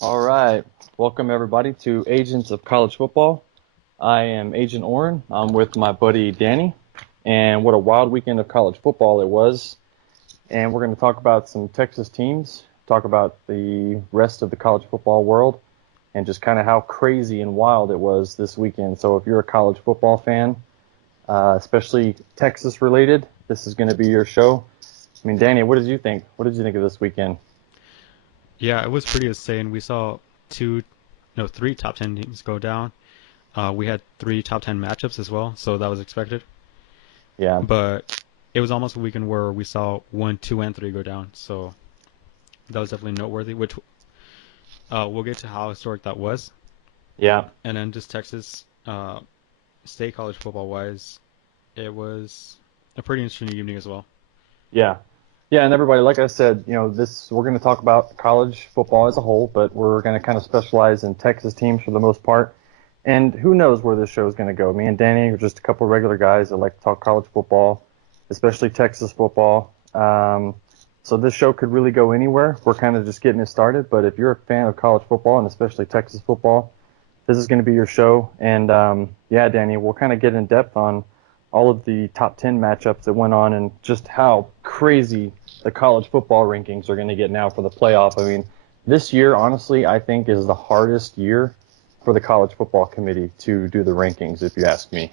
All right. Welcome, everybody, to Agents of College Football. I am Agent Orren. I'm with my buddy Danny. And what a wild weekend of college football it was. And we're going to talk about some Texas teams, talk about the rest of the college football world, and just kind of how crazy and wild it was this weekend. So if you're a college football fan, especially Texas related, this is going to be your show. I mean, Danny, what did you think? What did you think of this weekend? Yeah, it was pretty insane. We saw two, no, three top 10 teams go down. We had three top 10 matchups as well, so that was expected. Yeah. But it was almost a weekend where we saw one, two, and three go down. So that was definitely noteworthy, which we'll get to how historic that was. Yeah. And then just Texas state college football wise, it was a pretty interesting evening as well. Yeah. Yeah, and everybody, like I said, this we're going to talk about college football as a whole, but we're going to kind of specialize in Texas teams for the most part. And who knows where this show is going to go? Me and Danny are just a couple of regular guys that like to talk college football, especially Texas football. So this show could really go anywhere. We're kind of just getting it started, but if you're a fan of college football and especially Texas football, this is going to be your show. And yeah, Danny, we'll kind of get in depth on all of the top 10 matchups that went on and just how crazy the college football rankings are going to get now for the playoff. I mean, this year, honestly, I think is the hardest year for the college football committee to do the rankings, if you ask me.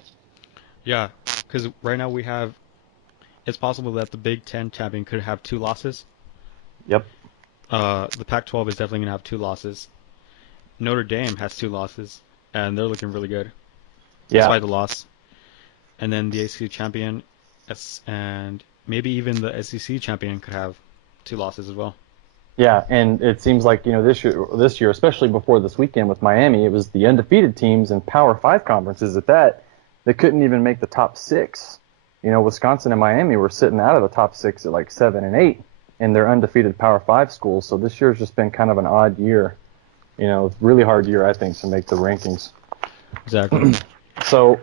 Yeah, because right now it's possible that the Big Ten champion could have two losses. Yep. The Pac-12 is definitely going to have two losses. Notre Dame has two losses, and they're looking really good Yeah. despite the loss. And then the ACC champion, and maybe even the SEC champion could have two losses as well. Yeah, and it seems like, this year, especially before this weekend with Miami, it was the undefeated teams and Power 5 conferences at that couldn't even make the top 6. Wisconsin and Miami were sitting out of the top 6 at like 7 and 8 in their undefeated Power 5 schools. So this year's just been kind of an odd year. Really hard year, I think, to make the rankings. Exactly. So,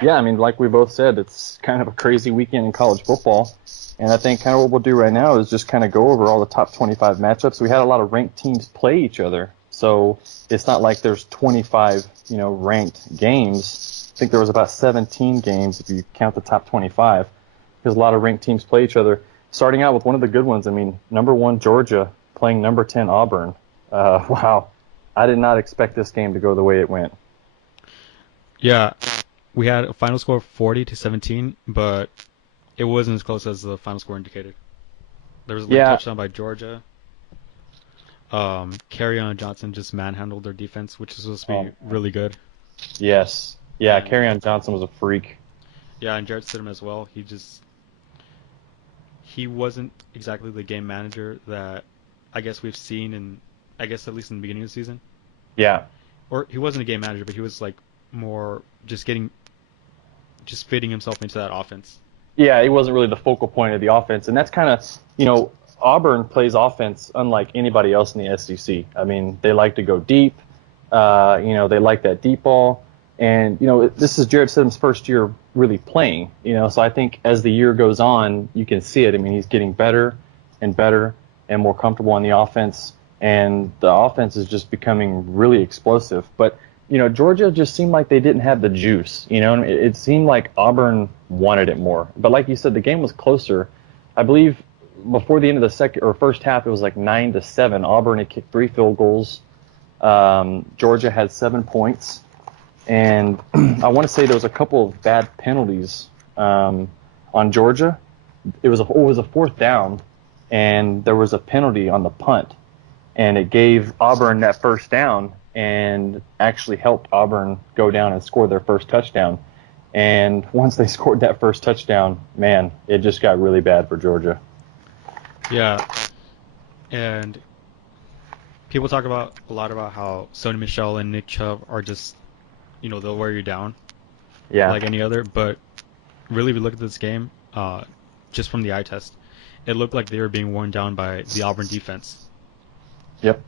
yeah, I mean, like we both said, it's kind of a crazy weekend in college football. And I think kind of what we'll do right now is just kind of go over all the top 25 matchups. We had a lot of ranked teams play each other. So it's not like there's 25, ranked games. I think there was about 17 games if you count the top 25, because a lot of ranked teams play each other. Starting out with one of the good ones, I mean, number 1 Georgia playing number 10 Auburn. Wow, I did not expect this game to go the way it went. Yeah, we had a final score of 40-17, but it wasn't as close as the final score indicated. There was a late Yeah, touchdown by Georgia. On Johnson just manhandled their defense, which is supposed to be um, really good. yes, yeah, And Carryon Johnson was a freak. yeah, and Jarrett Stidham as well. He wasn't exactly the game manager that I guess we've seen in I guess at least in the beginning of the season. Yeah, Or he wasn't a game manager, but he was like more just fitting himself into that offense. yeah, he wasn't really the focal point of the offense, and that's kind of, Auburn plays offense unlike anybody else in the SEC. I mean, they like to go deep. They like that deep ball, and this is Jared Stidham's first year really playing. So I think as the year goes on, you can see it. I mean, he's getting better and better and more comfortable on the offense, and the offense is just becoming really explosive. But Georgia just seemed like they didn't have the juice. And it seemed like Auburn wanted it more. But like you said, the game was closer. I believe before the end of the second or first half, it was like 9-7. Auburn had kicked 3 field goals. Georgia had 7 points, and I want to say there was a couple of bad penalties on Georgia. It was a fourth down, and there was a penalty on the punt, and it gave Auburn that first down and actually helped Auburn go down and score their first touchdown. And once they scored that first touchdown, man, it just got really bad for Georgia. Yeah, and people talk about a lot about how Sony Michel and Nick Chubb are just, they'll wear you down Yeah. like any other. But really, if you look at this game, just from the eye test, it looked like they were being worn down by the Auburn defense. Yep.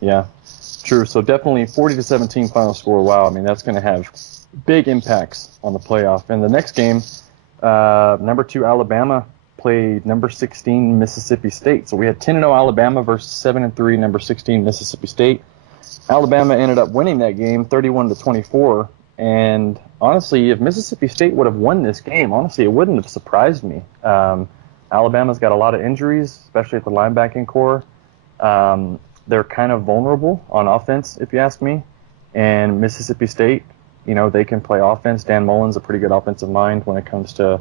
Yeah. True. So definitely 40-17 final score. Wow. I mean, that's going to have big impacts on the playoff. And the next game, number 2 Alabama played number 16 Mississippi State. So we had 10-0 Alabama versus 7-3 number 16 Mississippi State. Alabama ended up winning that game 31-24. And honestly, if Mississippi State would have won this game, honestly, it wouldn't have surprised me. Alabama's got a lot of injuries, especially at the linebacking core. They're kind of vulnerable on offense, if you ask me. And Mississippi State, they can play offense. Dan Mullen's a pretty good offensive mind when it comes to,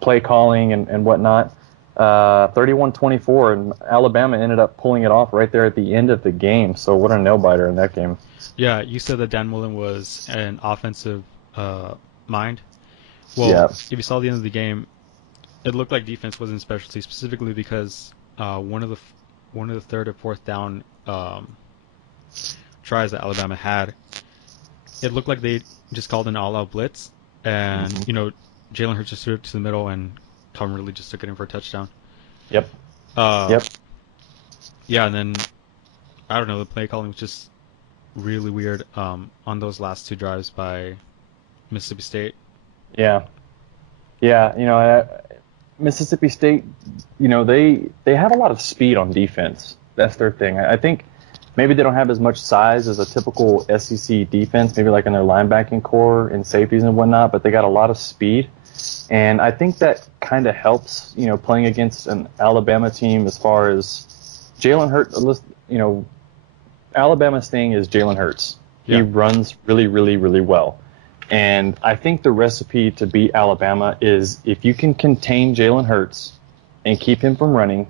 play calling and whatnot. 31-24, and Alabama ended up pulling it off right there at the end of the game. So what a nail-biter in that game. Yeah, you said that Dan Mullen was an offensive mind. Well, yeah. If you saw the end of the game, it looked like defense was in specialty, specifically because one of the third or fourth down tries that Alabama had, it looked like they just called an all-out blitz, and Jalen Hurts just threw it to the middle, and Tom Ridley just took it in for a touchdown. Yep. Yeah, and then I don't know, the play calling was just really weird on those last two drives by Mississippi State. Yeah. Mississippi State, they have a lot of speed on defense. That's their thing. I think maybe they don't have as much size as a typical SEC defense, maybe like in their linebacking core and safeties and whatnot, but they got a lot of speed. And I think that kind of helps, playing against an Alabama team as far as Jalen Hurts. Alabama's thing is Jalen Hurts. Yeah. He runs really, really, really well. And I think the recipe to beat Alabama is if you can contain Jalen Hurts and keep him from running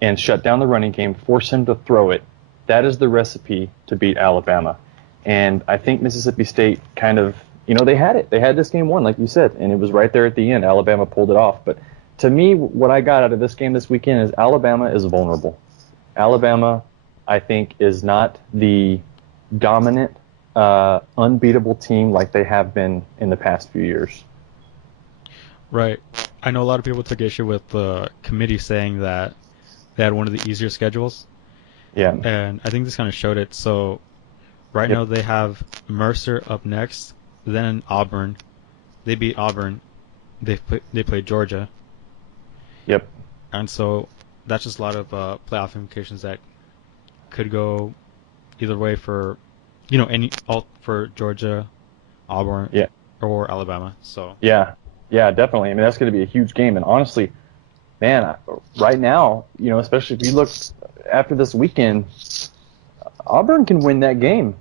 and shut down the running game, force him to throw it, that is the recipe to beat Alabama. And I think Mississippi State kind of, they had it. They had this game won, like you said, and it was right there at the end. Alabama pulled it off. But to me, what I got out of this game this weekend is Alabama is vulnerable. Alabama, I think, is not the dominant, unbeatable team like they have been in the past few years. Right. I know a lot of people took issue with the committee saying that they had one of the easier schedules. Yeah. And I think this kind of showed it. So right now they have Mercer up next, then Auburn. They beat Auburn. They played Georgia. Yep. And so that's just a lot of playoff implications that could go either way for, for Georgia, Auburn, or Alabama. So yeah, definitely. I mean, that's going to be a huge game. And honestly, man, right now, especially if you look after this weekend, Auburn can win that game.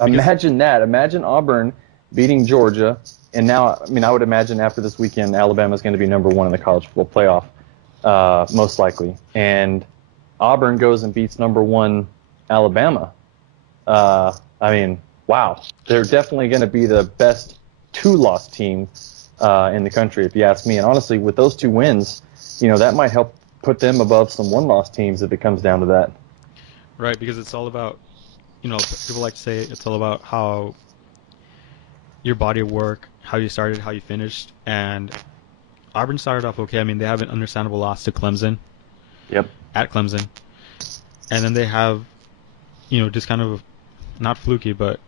Imagine that. Imagine Auburn beating Georgia, and now, I would imagine after this weekend, Alabama's going to be number one in the college football playoff, most likely. And Auburn goes and beats number one Alabama. Wow. They're definitely going to be the best two-loss team in the country, if you ask me. And honestly, with those two wins, that might help put them above some one-loss teams if it comes down to that. Right, because it's all about, people like to say it's all about how your body of work, how you started, how you finished. And Auburn started off okay. They have an understandable loss to Clemson. Yep. At Clemson. And then they have, just kind of not fluky, but,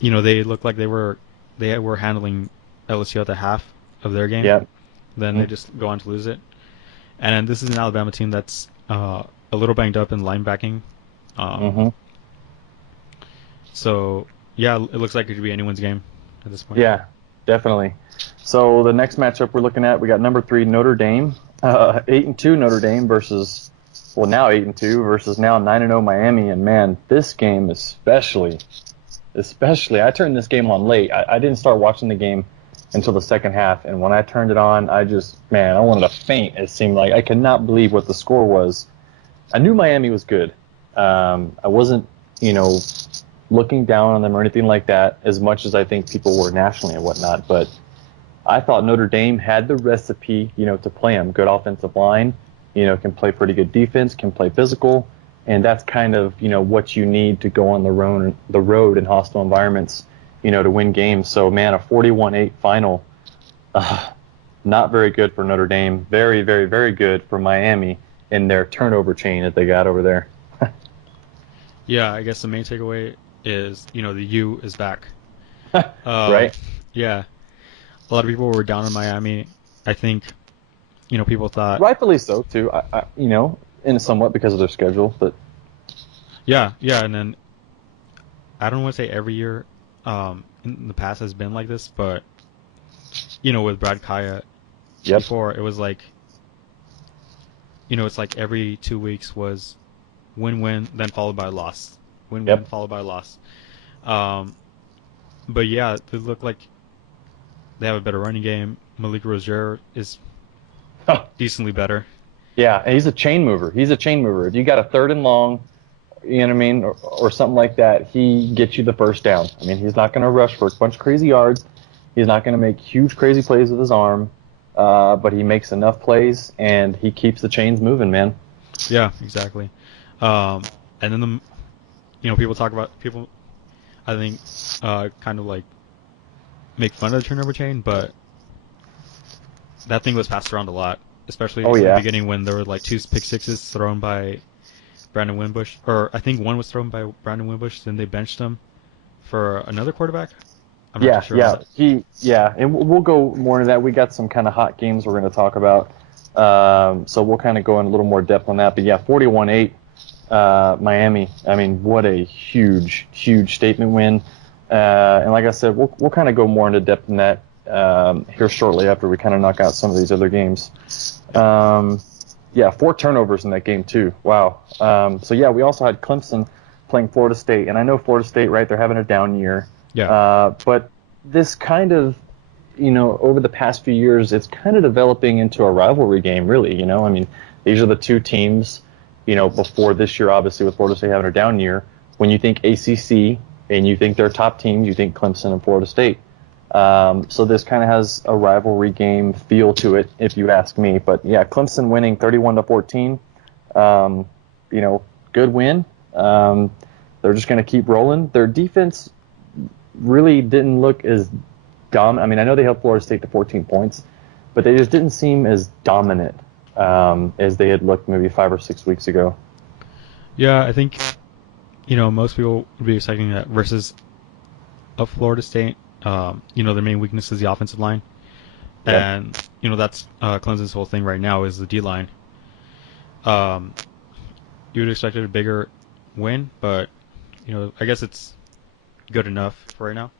they look like they were handling LSU at the half of their game. Yep. Then they just go on to lose it. And this is an Alabama team that's a little banged up in linebacking. So, yeah, it looks like it could be anyone's game at this point. Yeah, definitely. So the next matchup we're looking at, we got number 3 Notre Dame, 8-2 Notre Dame versus, now 8-2 versus now 9-0 Miami. And man, this game especially, I turned this game on late. I didn't start watching the game until the second half, and when I turned it on, I wanted to faint. It seemed like I could not believe what the score was. I knew Miami was good. I wasn't, looking down on them or anything like that as much as I think people were nationally and whatnot, but I thought Notre Dame had the recipe, to play them. Good offensive line, can play pretty good defense, can play physical, and that's kind of, what you need to go on the road in hostile environments, to win games. So, man, a 41-8 final, not very good for Notre Dame. Very, very, very good for Miami in their turnover chain that they got over there. Yeah, I guess the main takeaway is, the U is back. Right? Yeah. A lot of people were down on Miami I think, people thought, rightfully so too. In somewhat because of their schedule, but yeah, and then I don't want to say every year, in the past has been like this, but with Brad Kaya, yep. before it was like, it's like every 2 weeks was win-win, then followed by a loss, win-win, Yep. followed by a loss. But yeah, they look like they have a better running game. Malik Rozier is decently better. Yeah, and he's a chain mover. If you got a third and long, you know what I mean, or something like that, he gets you the first down. I mean, he's not going to rush for a bunch of crazy yards. He's not going to make huge crazy plays with his arm, but he makes enough plays and he keeps the chains moving, man. Yeah, exactly. And then people talk about I think, kind of like make fun of the turnover chain, but that thing was passed around a lot, especially in the beginning when there were like 2 pick sixes thrown by Brandon Wimbush, or I think one was thrown by Brandon Wimbush, then they benched him for another quarterback. I'm not too sure. And we'll go more into that. We got some kind of hot games we're going to talk about, so we'll kind of go in a little more depth on that. But yeah, 41-8, Miami. I mean, what a huge statement win. And like I said, we'll kind of go more into depth in that here shortly after we kind of knock out some of these other games. 4 turnovers in that game too. Wow. So yeah, we also had Clemson playing Florida State, and I know Florida State, right? They're having a down year. Yeah. But this kind of, over the past few years, it's kind of developing into a rivalry game, really. I mean, these are the two teams, before this year, obviously, with Florida State having a down year. When you think ACC and you think they're top teams, you think Clemson and Florida State. So this kind of has a rivalry game feel to it, if you ask me. But yeah, Clemson winning 31-14. Good win. They're just going to keep rolling. Their defense really didn't look as dominant. I mean, I know they held Florida State to 14 points, but they just didn't seem as dominant as they had looked maybe 5 or 6 weeks ago. Yeah, I think, most people would be expecting that versus a Florida State. Their main weakness is the offensive line. Yep. And, that's Clemson's whole thing right now is the D-line. You would expect a bigger win, but, I guess it's good enough for right now.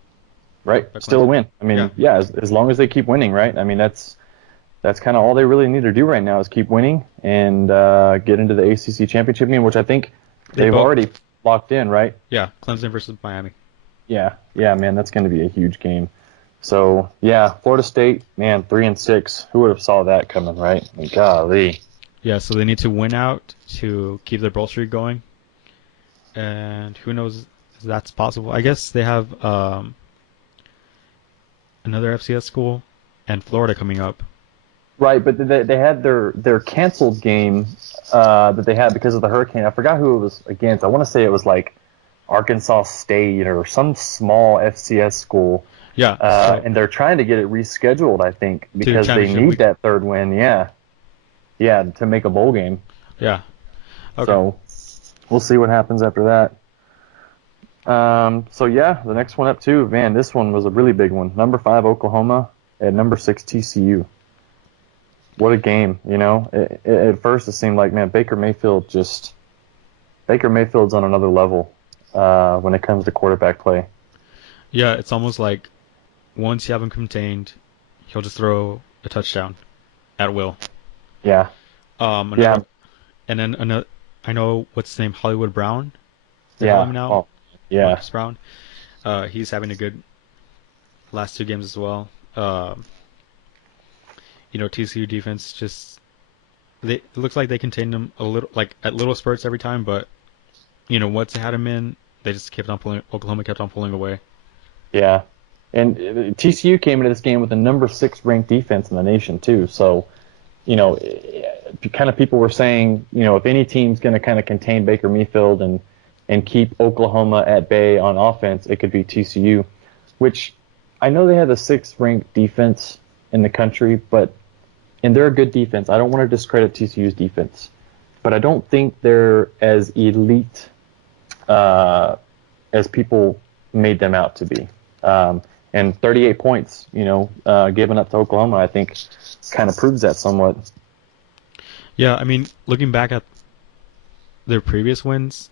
Right. Still a win. I mean, as long as they keep winning, right? I mean, that's kind of all they really need to do right now is keep winning and get into the ACC championship game, which I think they've already locked in, right? Yeah, Clemson versus Miami. Yeah, man, that's going to be a huge game. So, yeah, Florida State, man, 3-6. Who would have saw that coming, right? I mean, golly. Yeah, so they need to win out to keep their bowl streak going. And who knows if that's possible. I guess they have another FCS school and Florida coming up. Right, but they had their canceled game that they had because of the hurricane. I forgot who it was against. I want to say it was like Arkansas State or some small FCS school. Yeah. And they're trying to get it rescheduled, I think, because they need that third win. Yeah. Yeah, to make a bowl game. Yeah. Okay. So we'll see what happens after that. So yeah, the next one up too, man, this one was a really big one. Number 5 Oklahoma at number 6 TCU. What a game, at first it seemed like, man, Baker Mayfield's on another level when it comes to quarterback play. Yeah, it's almost like once you have him contained, he'll just throw a touchdown at will. Yeah. And then another, I know what's his name, Hollywood Brown. Yeah. Now? Oh, yeah. Marcus Brown. He's having a good last 2 games as well. TCU defense it looks like they contained him a little, like at little spurts every time, but once they had him in, they just kept on pulling. Oklahoma kept on pulling away. Yeah, and TCU came into this game with the number 6 ranked defense in the nation too. So, kind of people were saying, if any team's going to kind of contain Baker Mayfield and keep Oklahoma at bay on offense, it could be TCU, which I know they have the 6th ranked defense in the country, and they're a good defense. I don't want to discredit TCU's defense, but I don't think they're as elite as people made them out to be. And And 38 points, given up to Oklahoma, I think kind of proves that somewhat. Yeah, I mean, looking back at their previous wins,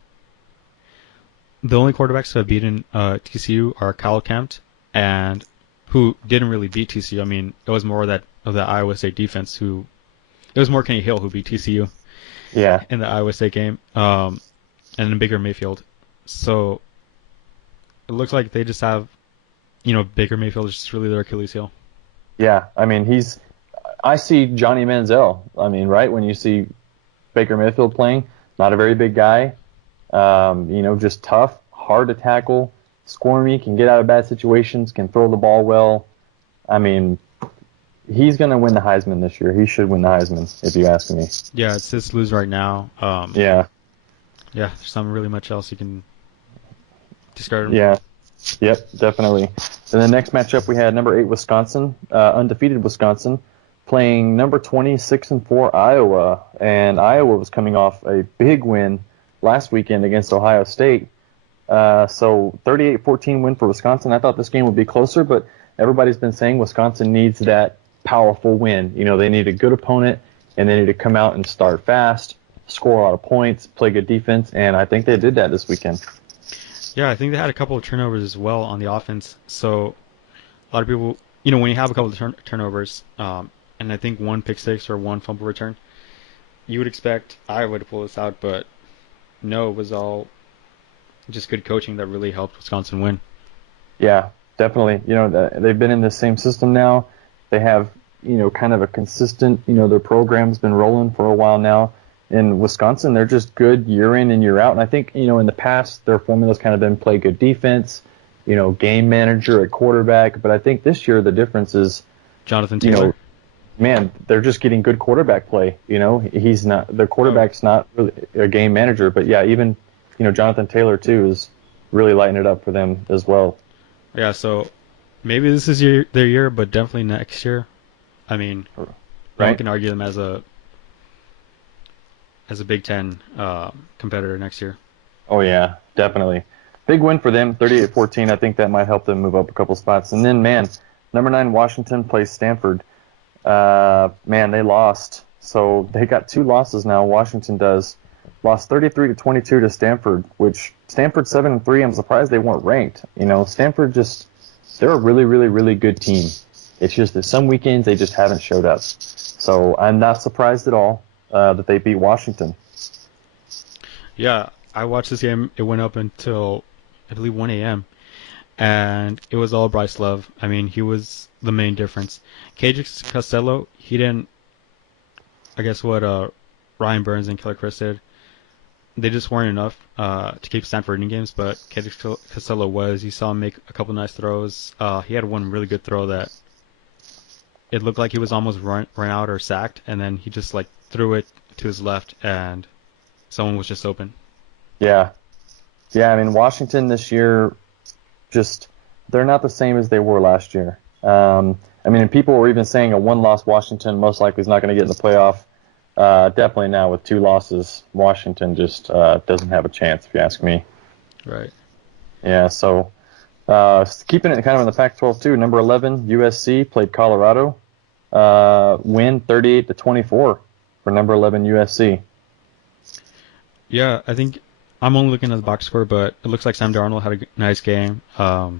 the only quarterbacks who have beaten TCU are Kyle Kempt, and who didn't really beat TCU. I mean, it was more of the Iowa State defense it was more Kenny Hill who beat TCU Yeah. in the Iowa State game, and then Baker Mayfield. So it looks like they just have, Baker Mayfield is just really their Achilles heel. Yeah. I mean, I see Johnny Manziel. I mean, right? When you see Baker Mayfield playing, not a very big guy, just tough, hard to tackle, squirmy, can get out of bad situations, can throw the ball well. I mean, he's going to win the Heisman this year. He should win the Heisman, if you ask me. Yeah, it's his lose right now. Yeah. Yeah, there's not really much else you can discard him. Yeah. Yep, definitely. And the next matchup we had number 8 Wisconsin, undefeated Wisconsin, playing number 20 6-4 Iowa, and Iowa was coming off a big win last weekend against Ohio State. So 38-14 win for Wisconsin. I thought this game would be closer, but everybody's been saying Wisconsin needs that powerful win. They need a good opponent, and they need to come out and start fast, score a lot of points, play good defense, and I think they did that this weekend. Yeah, I think they had a couple of turnovers as well on the offense. So a lot of people, when you have a couple of turnovers, and I think one pick six or one fumble return, you would expect Iowa to pull this out, but no, it was all just good coaching that really helped Wisconsin win. Yeah, definitely. They've been in the same system now. They have, kind of a consistent, their program's been rolling for a while now. In Wisconsin, they're just good year in and year out. And I think, in the past, their formula's kind of been play good defense, game manager at quarterback. But I think this year the difference is Jonathan Taylor. They're just getting good quarterback play. The quarterback's not really a game manager. But yeah, even, Jonathan Taylor too is really lighting it up for them as well. Yeah, so maybe this is their year, but definitely next year. I mean, right? We can argue them as a Big Ten competitor next year. Oh, yeah, definitely. Big win for them, 38-14. I think that might help them move up a couple spots. And then, number 9 Washington plays Stanford. They lost. So they got 2 losses now, Washington does. Lost 33-22 to Stanford, which Stanford 7-3. I'm surprised they weren't ranked. Stanford they're a really, really, really good team. It's just that some weekends they just haven't showed up. So I'm not surprised at all that they beat Washington. Yeah, I watched this game. It went up until, I believe, 1 a.m. And it was all Bryce Love. I mean, he was the main difference. KJ Costello, he didn't, I guess what Ryan Burns and Keller Chris did, they just weren't enough to keep Stanford in games, but KJ Costello was. You saw him make a couple nice throws. He had one really good throw that it looked like he was almost run out or sacked, and then he just threw it to his left, and someone was just open. Yeah. I mean, Washington this year, they're not the same as they were last year. People were even saying a one-loss Washington most likely is not going to get in the playoff. Definitely now with 2 losses, Washington just doesn't have a chance, if you ask me. Right. Yeah, so keeping it kind of in the Pac-12 too, number 11 USC played Colorado. Win 38-24 for number 11 USC. Yeah, I think I'm only looking at the box score, but it looks like Sam Darnold had a nice game. I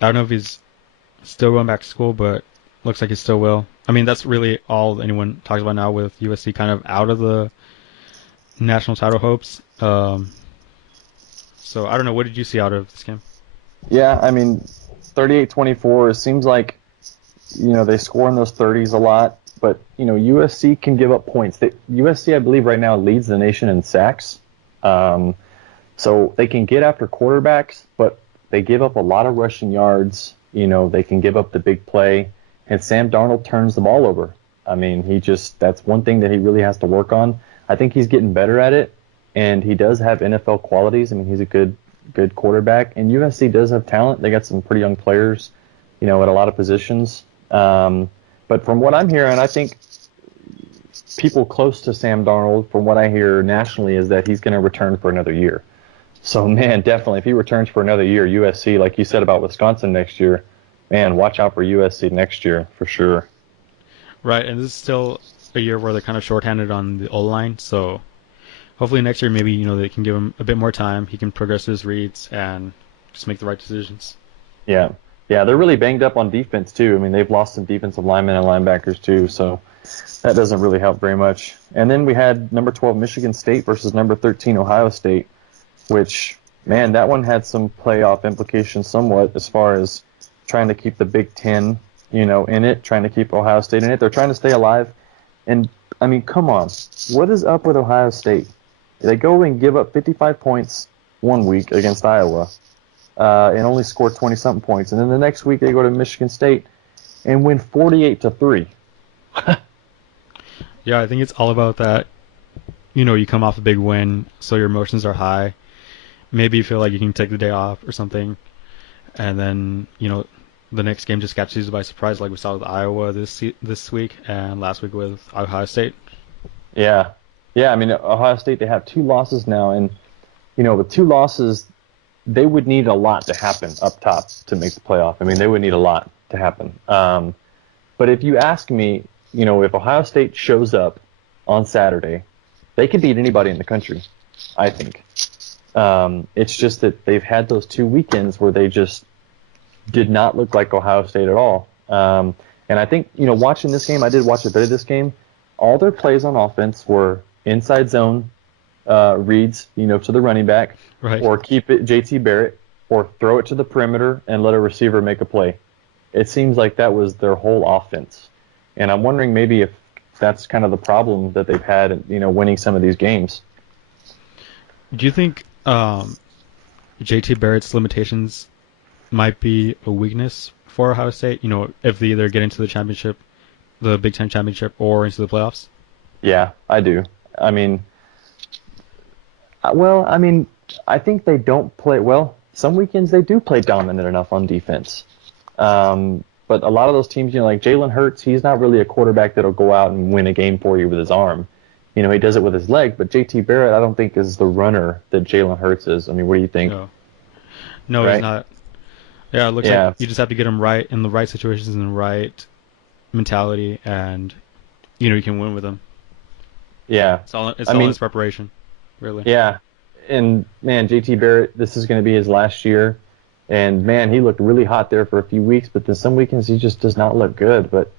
don't know if he's still going back to school, but looks like he still will. I mean, that's really all anyone talks about now with USC kind of out of the national title hopes. So I don't know. What did you see out of this game? Yeah, I mean, 38-24, it seems like, they score in those 30s a lot, but, USC can give up points. USC, I believe, right now leads the nation in sacks. So they can get after quarterbacks, but they give up a lot of rushing yards. They can give up the big play, and Sam Darnold turns the ball over. I mean, that's one thing that he really has to work on. I think he's getting better at it, and he does have NFL qualities. I mean, he's a good quarterback, and USC does have talent. They got some pretty young players, at a lot of positions. But from what I'm hearing, I think people close to Sam Darnold, from what I hear nationally, is that he's going to return for another year. So, man, definitely, if he returns for another year, USC, like you said about Wisconsin next year, man, watch out for USC next year for sure. Right, and this is still a year where they're kind of shorthanded on the O line, so hopefully next year maybe they can give him a bit more time. He can progress his reads and just make the right decisions. Yeah. Yeah, they're really banged up on defense, too. I mean, they've lost some defensive linemen and linebackers, too, so that doesn't really help very much. And then we had number 12 Michigan State versus number 13 Ohio State, which, man, that one had some playoff implications somewhat as far as trying to keep the Big Ten, in it, trying to keep Ohio State in it. They're trying to stay alive. And, I mean, come on. What is up with Ohio State? They go and give up 55 points one week against Iowa and only score 20-something points. And then the next week they go to Michigan State and win 48-3. Yeah, I think it's all about that. You come off a big win, so your emotions are high. Maybe you feel like you can take the day off or something. And then, the next game just catches you by surprise, like we saw with Iowa this week and last week with Ohio State. Yeah. Yeah, I mean, Ohio State, they have 2 losses now. And, with 2 losses, they would need a lot to happen up top to make the playoff. I mean, they would need a lot to happen. But if you ask me, if Ohio State shows up on Saturday, they can beat anybody in the country, I think. It's just that they've had those 2 weekends where they just did not look like Ohio State at all. And I think, watching this game, I did watch a bit of this game. All their plays on offense were inside zone reads, to the running back, right, or keep it JT Barrett, or throw it to the perimeter and let a receiver make a play. It seems like that was their whole offense. And I'm wondering maybe if that's kind of the problem that they've had, winning some of these games. Do you think JT Barrett's limitations might be a weakness for Ohio State? If they either get into the championship, the Big Ten championship, or into the playoffs? Yeah, I do. I mean, I think they don't play well. Some weekends they do play dominant enough on defense. But a lot of those teams, like Jalen Hurts, he's not really a quarterback that'll go out and win a game for you with his arm. He does it with his leg. But JT Barrett, I don't think is the runner that Jalen Hurts is. I mean, what do you think? No, right? He's not. Yeah, it looks like you just have to get him right in the right situations, in the right mentality, and you can win with him. Yeah, it's all his preparation, really. Yeah, and man, JT Barrett, this is going to be his last year, and man, he looked really hot there for a few weeks, but then some weekends he just does not look good. But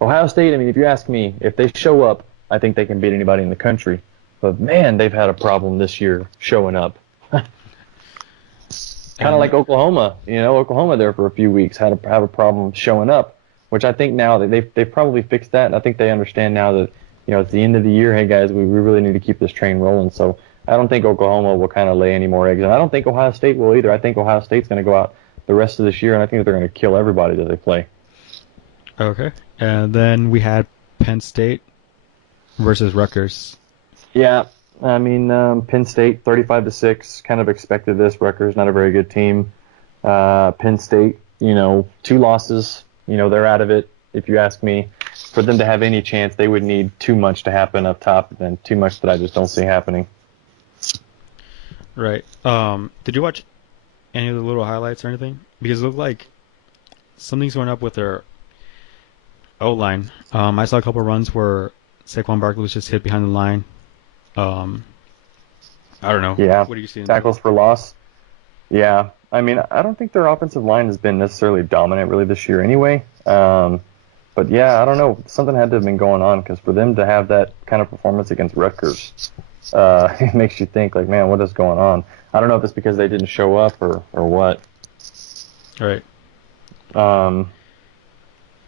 Ohio State, I mean, if you ask me, if they show up, I think they can beat anybody in the country. But man, they've had a problem this year showing up. Kind of like Oklahoma, Oklahoma there for a few weeks have a problem showing up, which I think now that they've probably fixed that, and I think they understand now that it's the end of the year. Hey guys, we really need to keep this train rolling. So I don't think Oklahoma will kind of lay any more eggs, and I don't think Ohio State will either. I think Ohio State's going to go out the rest of this year, and I think they're going to kill everybody that they play. Okay, and then we had Penn State versus Rutgers. Yeah. I mean, Penn State, 35-6, kind of expected this. Rutgers, not a very good team. Penn State, 2 losses. They're out of it, if you ask me. For them to have any chance, they would need too much to happen up top, and too much that I just don't see happening. Right. Did you watch any of the little highlights or anything? Because it looked like something's going up with their O-line. I saw a couple of runs where Saquon Barkley was just hit behind the line. I don't know. Yeah. What do you see? Tackles for loss. Yeah. I mean, I don't think their offensive line has been necessarily dominant really this year anyway. But yeah, I don't know. Something had to have been going on, because for them to have that kind of performance against Rutgers, it makes you think, like, man, what is going on? I don't know if it's because they didn't show up or what. Right.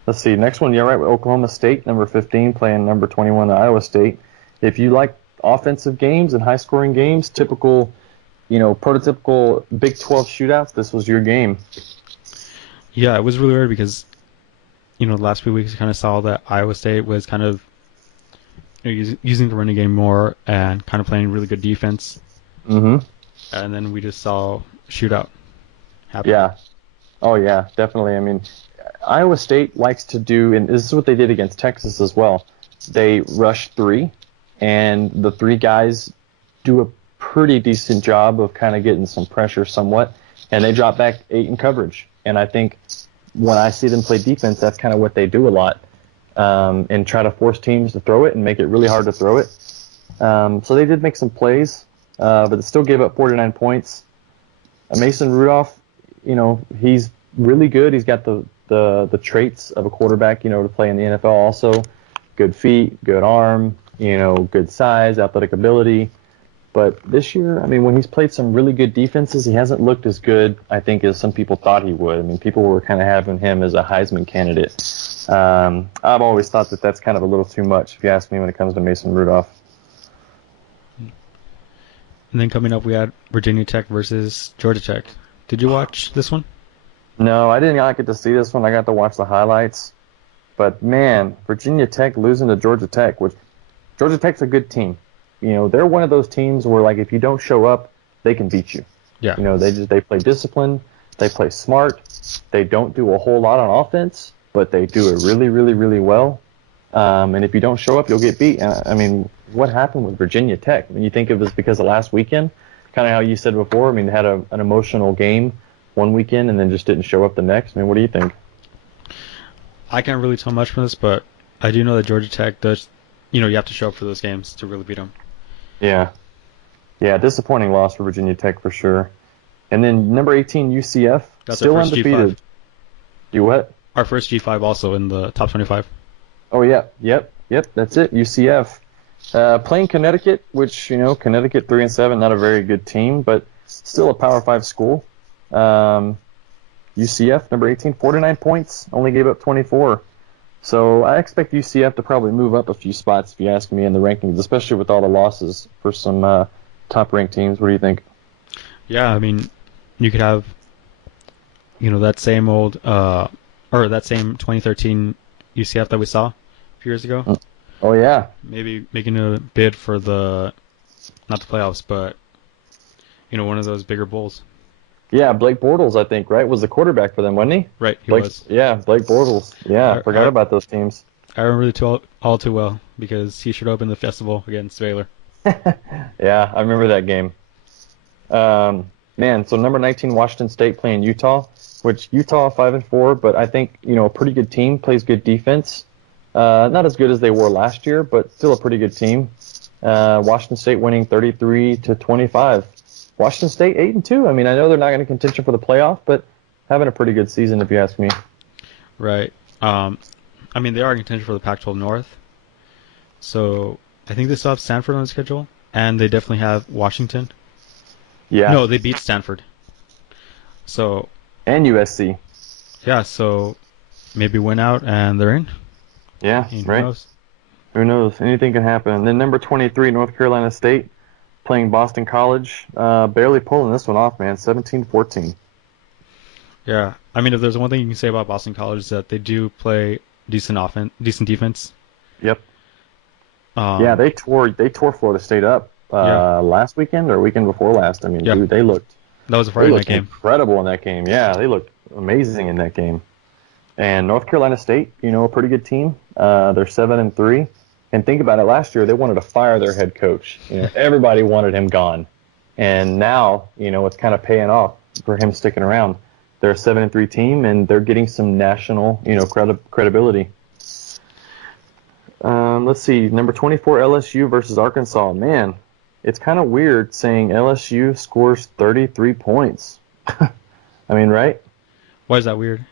Let's see. Next one, right, Oklahoma State, number 15, playing number 21, Iowa State. If you like offensive games and high-scoring games, typical, prototypical Big 12 shootouts, this was your game. Yeah, it was really weird because, the last few weeks I kind of saw that Iowa State was kind of using the running game more and kind of playing really good defense. Mm-hmm. And then we just saw shootout happen. Yeah. Oh, yeah, definitely. I mean, Iowa State likes to do, and this is what they did against Texas as well. They rush 3, and the 3 guys do a pretty decent job of kind of getting some pressure somewhat, and they drop back 8 in coverage. And I think when I see them play defense, that's kind of what they do a lot, and try to force teams to throw it and make it really hard to throw it. So they did make some plays, but they still gave up 49 points. Mason Rudolph, he's really good. He's got the traits of a quarterback, to play in the NFL also. Good feet, good arm, good size, athletic ability. But this year, when he's played some really good defenses, he hasn't looked as good, I think, as some people thought he would. People were kind of having him as a Heisman candidate. I've always thought that that's kind of a little too much, if you ask me, when it comes to Mason Rudolph. And then coming up, we had Virginia Tech versus Georgia Tech. Did you watch this one? No, I did not get to see this one. I got to watch the highlights. But, man, Virginia Tech losing to Georgia Tech, which Georgia Tech's a good team. They're one of those teams where, like, if you don't show up, they can beat you. Yeah. They play disciplined. They play smart. They don't do a whole lot on offense, but they do it really, really, really well. And if you don't show up, you'll get beat. What happened with Virginia Tech? You think of this because of last weekend, kind of how you said before. They had an emotional game one weekend and then just didn't show up the next. What do you think? I can't really tell much from this, but I do know that Georgia Tech does, you have to show up for those games to really beat them. Yeah. Yeah, disappointing loss for Virginia Tech for sure. And then number 18, UCF, That's still our first undefeated. G5. You what? Our first G5 also in the top 25. Oh, yeah. Yep. That's it. UCF. Playing Connecticut, which, Connecticut 3-7, not a very good team, but still a Power 5 school. UCF, number 18, 49 points, only gave up 24. So I expect UCF to probably move up a few spots, if you ask me, in the rankings, especially with all the losses for some top-ranked teams. What do you think? Yeah, you could have, that same old, or that same 2013 UCF that we saw a few years ago. Oh, yeah. Maybe making a bid for not the playoffs, but, one of those bigger bowls. Yeah, Blake Bortles, I think, right, was the quarterback for them, wasn't he? Right, he was. Yeah, Blake Bortles. Yeah, I forgot about those teams. I remember all too well because he showed up in the festival against Baylor. Yeah, I remember that game. So number 19, Washington State playing Utah, which Utah 5-4, but I think, a pretty good team, plays good defense. Not as good as they were last year, but still a pretty good team. Washington State winning 33-25. Washington State 8-2. I know they're not going to contention for the playoff, but having a pretty good season, if you ask me. Right. They are in contention for the Pac-12 North. So I think they still have Stanford on the schedule, and they definitely have Washington. Yeah. No, they beat Stanford. So. And USC. Yeah. So maybe win out and they're in. Yeah. Right. Who knows? Anything can happen. And then number 23, North Carolina State, playing Boston College, barely pulling this one off, man. 17-14. Yeah, if there's one thing you can say about Boston College is that they do play decent defense. Yep. Yeah, they tore Florida State up last weekend or weekend before last. Dude, they looked. That was a Friday night game. Incredible in that game. Yeah, they looked amazing in that game. And North Carolina State, a pretty good team. They're 7-3. And think about it, last year they wanted to fire their head coach. Everybody wanted him gone. And now, it's kind of paying off for him sticking around. They're a 7-3 team, and they're getting some national, credibility. Let's see, number 24, LSU versus Arkansas. Man, it's kind of weird saying LSU scores 33 points. Right? Why is that weird?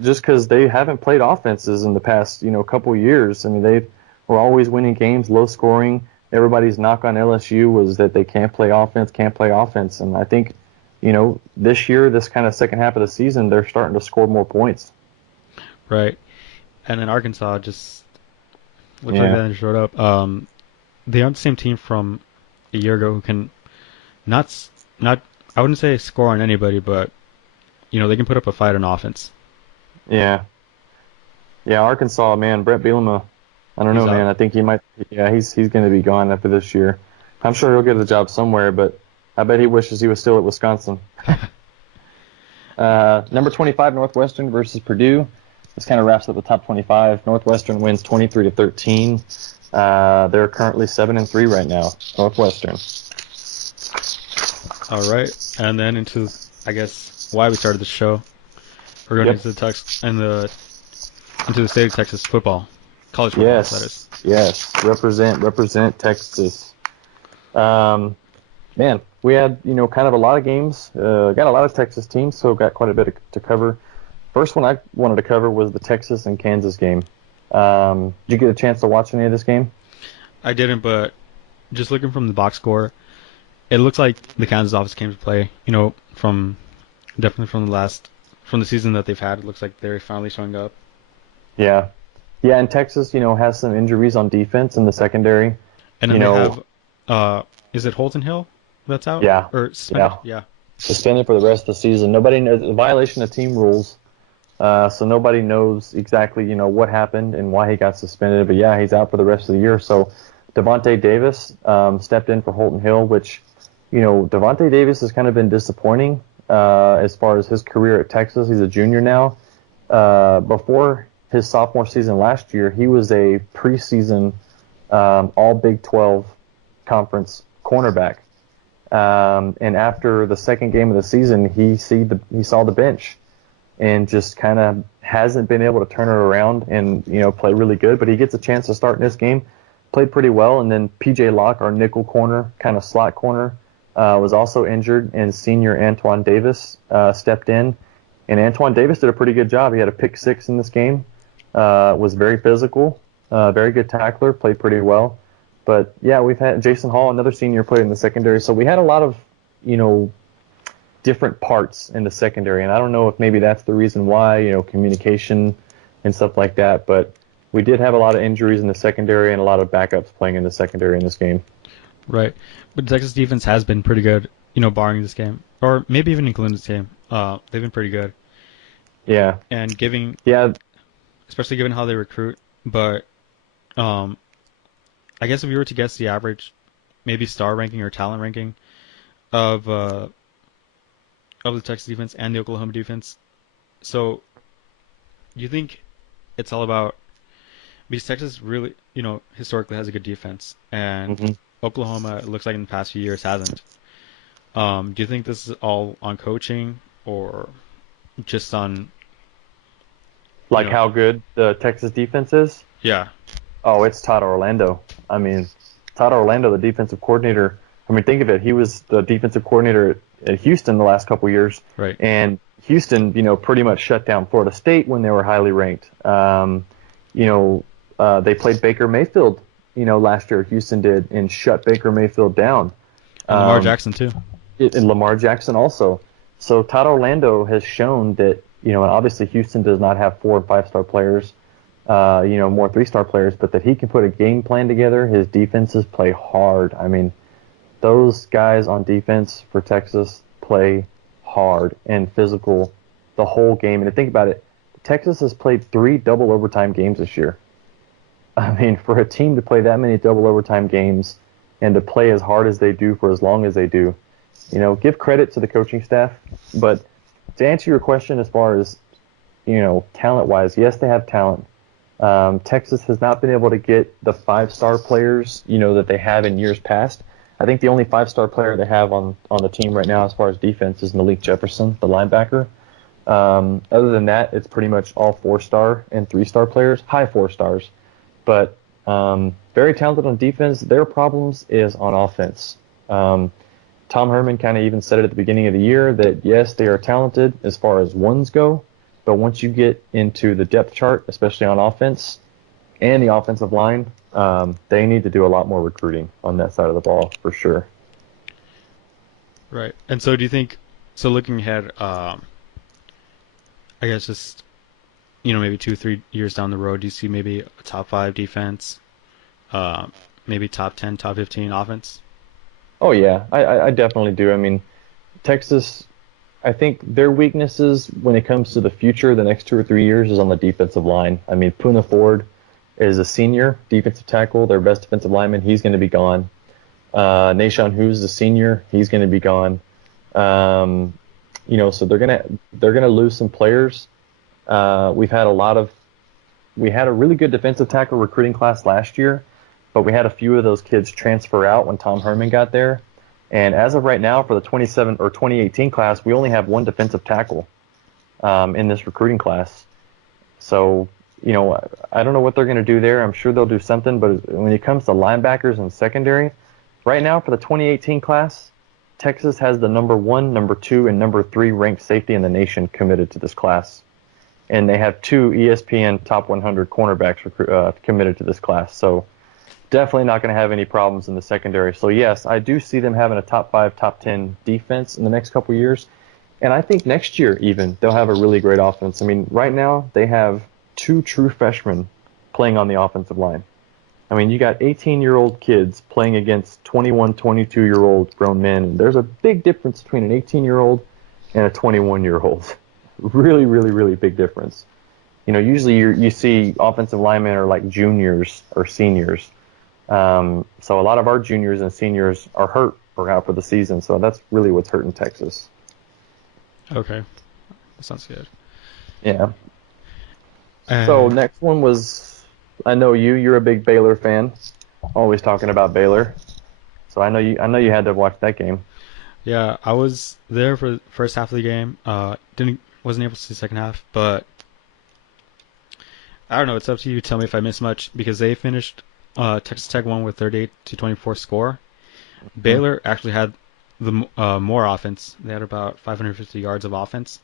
Just because they haven't played offenses in the past, couple years. We're always winning games, low scoring. Everybody's knock on LSU was that they can't play offense. And I think, this year, this kind of second half of the season, they're starting to score more points. Right. And then Arkansas just looks like they showed up. They aren't the same team from a year ago who can not I wouldn't say score on anybody, but, they can put up a fight on offense. Yeah. Yeah, Arkansas, man, Brett Bielema. I don't know, man. I think he might. Yeah, he's going to be gone after this year. I'm sure he'll get a job somewhere, but I bet he wishes he was still at Wisconsin. Number 25, Northwestern versus Purdue. This kind of wraps up the top 25. Northwestern wins 23-13. They're currently 7-3 right now. Northwestern. All right, and then into, I guess, why we started the show. We're going Yep. into the state of Texas football, college football, that is. Yes. Represent Texas. Man, we had, kind of a lot of games. Got a lot of Texas teams, so got quite a bit to cover. First one I wanted to cover was the Texas and Kansas game. Did you get a chance to watch any of this game? I didn't, but just looking from the box score, it looks like the Kansas office came to play. Definitely from the season that they've had. It looks like they're finally showing up. Yeah. Yeah, and Texas, has some injuries on defense in the secondary. And then they have, is it Holton Hill that's out? Yeah. Or suspended? Yeah. Suspended for the rest of the season. Nobody knows the violation of team rules. So nobody knows exactly, what happened and why he got suspended. But yeah, he's out for the rest of the year. So Devontae Davis stepped in for Holton Hill, which, Devontae Davis has kind of been disappointing as far as his career at Texas. He's a junior now. Before his sophomore season last year, he was a preseason all Big 12 conference cornerback. And after the second game of the season, he saw the bench and just kind of hasn't been able to turn it around and, play really good. But he gets a chance to start in this game, played pretty well. And then P.J. Locke, our nickel corner, kind of slot corner, was also injured, and senior Antoine Davis stepped in. And Antoine Davis did a pretty good job. He had a pick 6 in this game, was very physical, very good tackler, played pretty well. But, yeah, we've had Jason Hall, another senior, played in the secondary. So we had a lot of, different parts in the secondary. And I don't know if maybe that's the reason why, communication and stuff like that. But we did have a lot of injuries in the secondary and a lot of backups playing in the secondary in this game. Right. But the Texas defense has been pretty good, barring this game. Or maybe even including this game. They've been pretty good. Yeah. And especially given how they recruit. But I guess if you were to guess the average, maybe star ranking or talent ranking of the Texas defense and the Oklahoma defense. So, you think it's all about, because Texas really, historically has a good defense, and Oklahoma, it looks like in the past few years, hasn't. Do you think this is all on coaching or just on how good the Texas defense is? Yeah. Oh, it's Todd Orlando. I mean, Todd Orlando, the defensive coordinator. I mean, think of it. He was the defensive coordinator at Houston the last couple of years. Right. And Houston, pretty much shut down Florida State when they were highly ranked. They played Baker Mayfield, last year. Houston did, and shut Baker Mayfield down. And Lamar Jackson, too. And Lamar Jackson also. So Todd Orlando has shown that, and obviously Houston does not have 4 and 5-star players, more 3-star players, but that he can put a game plan together. His defenses play hard. I mean, those guys on defense for Texas play hard and physical the whole game. And to think about it, Texas has played 3 double overtime games this year. I mean, for a team to play that many double overtime games and to play as hard as they do for as long as they do, give credit to the coaching staff. But to answer your question as far as, talent-wise, yes, they have talent. Texas has not been able to get the 5-star players, that they have in years past. I think the only 5-star player they have on the team right now as far as defense is Malik Jefferson, the linebacker. Other than that, it's pretty much all 4-star and 3-star players, high 4 stars. But very talented on defense. Their problems is on offense. Tom Herman kind of even said it at the beginning of the year that, yes, they are talented as far as ones go, but once you get into the depth chart, especially on offense and the offensive line, they need to do a lot more recruiting on that side of the ball for sure. Right. And so do you think, looking ahead, I guess just, maybe 2-3 years down the road, do you see maybe a top 5 defense, maybe top 10, top 15 offense? Oh, yeah, I definitely do. I mean, Texas, I think their weaknesses when it comes to the future, the next 2 or 3 years, is on the defensive line. I mean, Poona Ford is a senior defensive tackle, their best defensive lineman. He's going to be gone. Nashawn Who's the senior. He's going to be gone. So they're gonna lose some players. We had a really good defensive tackle recruiting class last year, but we had a few of those kids transfer out when Tom Herman got there. And as of right now, for the 2018 class, we only have one defensive tackle in this recruiting class. So, I don't know what they're going to do there. I'm sure they'll do something. But when it comes to linebackers and secondary, right now for the 2018 class, Texas has the number 1, number 2, and number 3 ranked safety in the nation committed to this class. And they have 2 ESPN top 100 cornerbacks committed to this class. So definitely not going to have any problems in the secondary. So, yes, I do see them having a top 5, top 10 defense in the next couple of years. And I think next year even they'll have a really great offense. I mean, right now they have 2 true freshmen playing on the offensive line. I mean, you got 18-year-old kids playing against 21, 22-year-old grown men. And there's a big difference between an 18-year-old and a 21-year-old. Really, really, really big difference. Usually you see offensive linemen are like juniors or seniors. So a lot of our juniors and seniors are hurt or out for the season. So that's really what's hurting Texas. Okay. That sounds good. Yeah. So next one was, I know you're a big Baylor fan, always talking about Baylor. So I know you had to watch that game. Yeah, I was there for the first half of the game. Wasn't able to see the second half, but I don't know. It's up to you. Tell me if I missed much, because they finished Texas Tech won with 38-24 score. Baylor actually had the more offense. They had about 550 yards of offense.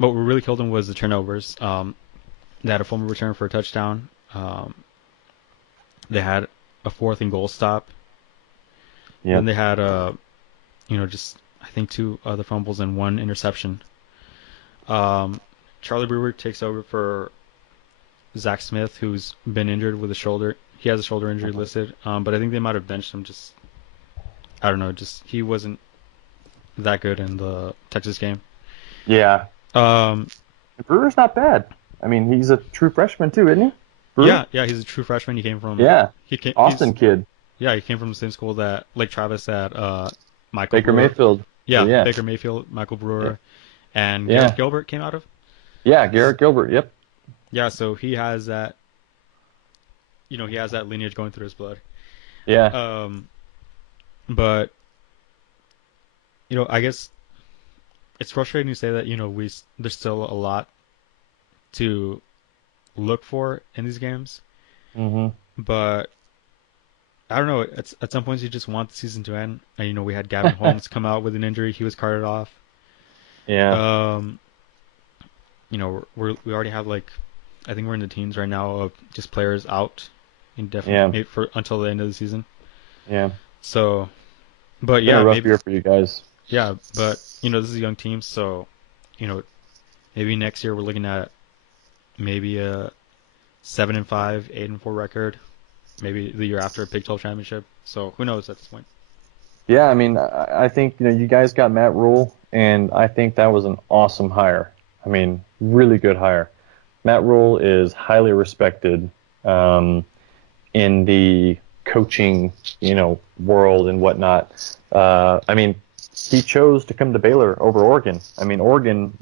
But what really killed them was the turnovers. They had a fumble return for a touchdown. They had a 4th and goal stop. Yeah. Then they had just I think 2 other fumbles and 1 interception. Charlie Brewer takes over for Zach Smith, who's been injured with a shoulder. He has a shoulder injury listed, but I think they might have benched him. I don't know. He wasn't that good in the Texas game. Yeah. Brewer's not bad. I mean, he's a true freshman too, isn't he? Brewer? Yeah, he's a true freshman. He came from Austin kid. Yeah, he came from the same school that Lake Travis at Michael Baker Brewer. Mayfield. Yeah, Baker Mayfield, Michael Brewer, and Garrett Gilbert came out of. Yeah, Garrett Gilbert. Yep. Yeah, so he has that. He has that lineage going through his blood. Yeah. But I guess it's frustrating to say that there's still a lot to look for in these games. Mm-hmm. But I don't know. At some points you just want the season to end. And, we had Gavin Holmes come out with an injury. He was carted off. Yeah. We already have I think we're in the teens right now of just players out indefinitely for until the end of the season. Yeah. So, but yeah, a rough year for you guys. Yeah, but this is a young team, so maybe next year we're looking at maybe a 7-5, 8-4 record. Maybe the year after a Big 12 championship. So who knows at this point? Yeah, I mean, I think you guys got Matt Rule, and I think that was an awesome hire. I mean, really good hire. Matt Rule is highly respected in the coaching, world and whatnot. I mean, he chose to come to Baylor over Oregon. I mean, Oregon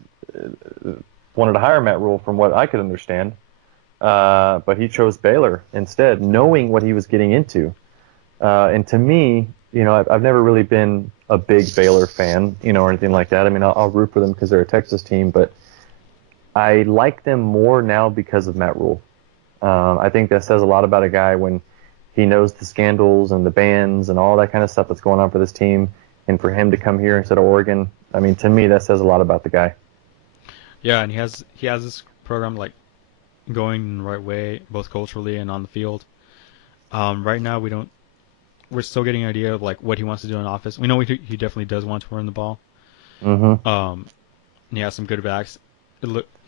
wanted to hire Matt Rule, from what I could understand, but he chose Baylor instead, knowing what he was getting into. And to me, I've never really been a big Baylor fan, or anything like that. I mean, I'll root for them because they're a Texas team, but I like them more now because of Matt Rule. I think that says a lot about a guy when he knows the scandals and the bans and all that kind of stuff that's going on for this team, and for him to come here instead of Oregon. I mean, to me, that says a lot about the guy. Yeah, and he has this program going in the right way, both culturally and on the field. Right now, we're still getting an idea of what he wants to do in office. We know he definitely does want to run the ball. Mm-hmm. And he has some good backs.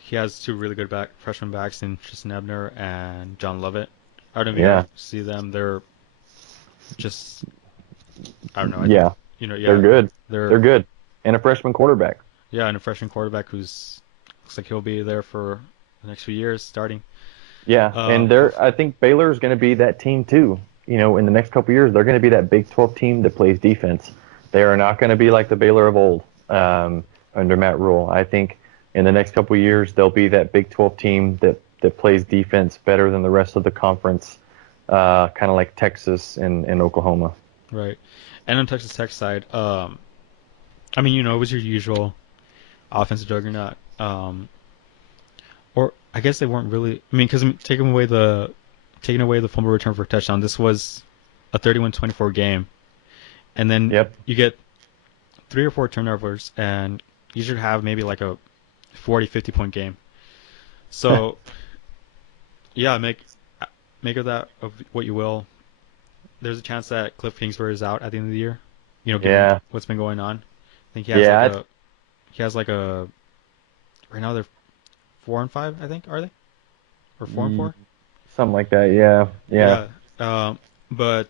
He has 2 really good freshman backs in Tristan Ebner and John Lovett. I don't know if you guys see them. They're just, I don't know. They're good. They're good. And a freshman quarterback. Yeah, and a freshman quarterback looks like he'll be there for the next few years starting. Yeah, and I think Baylor is going to be that team too. In the next couple of years, they're going to be that Big 12 team that plays defense. They are not going to be like the Baylor of old under Matt Rule. I think in the next couple of years, they'll be that Big 12 team that plays defense better than the rest of the conference, kind of like Texas and Oklahoma. Right. And on Texas Tech side, I mean, it was your usual offensive juggernaut. Or I guess they weren't really. I mean, because taking away the fumble return for a touchdown, this was a 31-24 game, and then Yep. you get 3 or 4 turnovers, and you should have maybe like a 40, 50 point game. So yeah, make of that of what you will. There's a chance that Cliff Kingsbury is out at the end of the year. Given Yeah. what's been going on. I think Yeah. he has like a right now they're 4-5, I think, are they? Or 4-4? Something like that. Yeah. Yeah. Yeah. But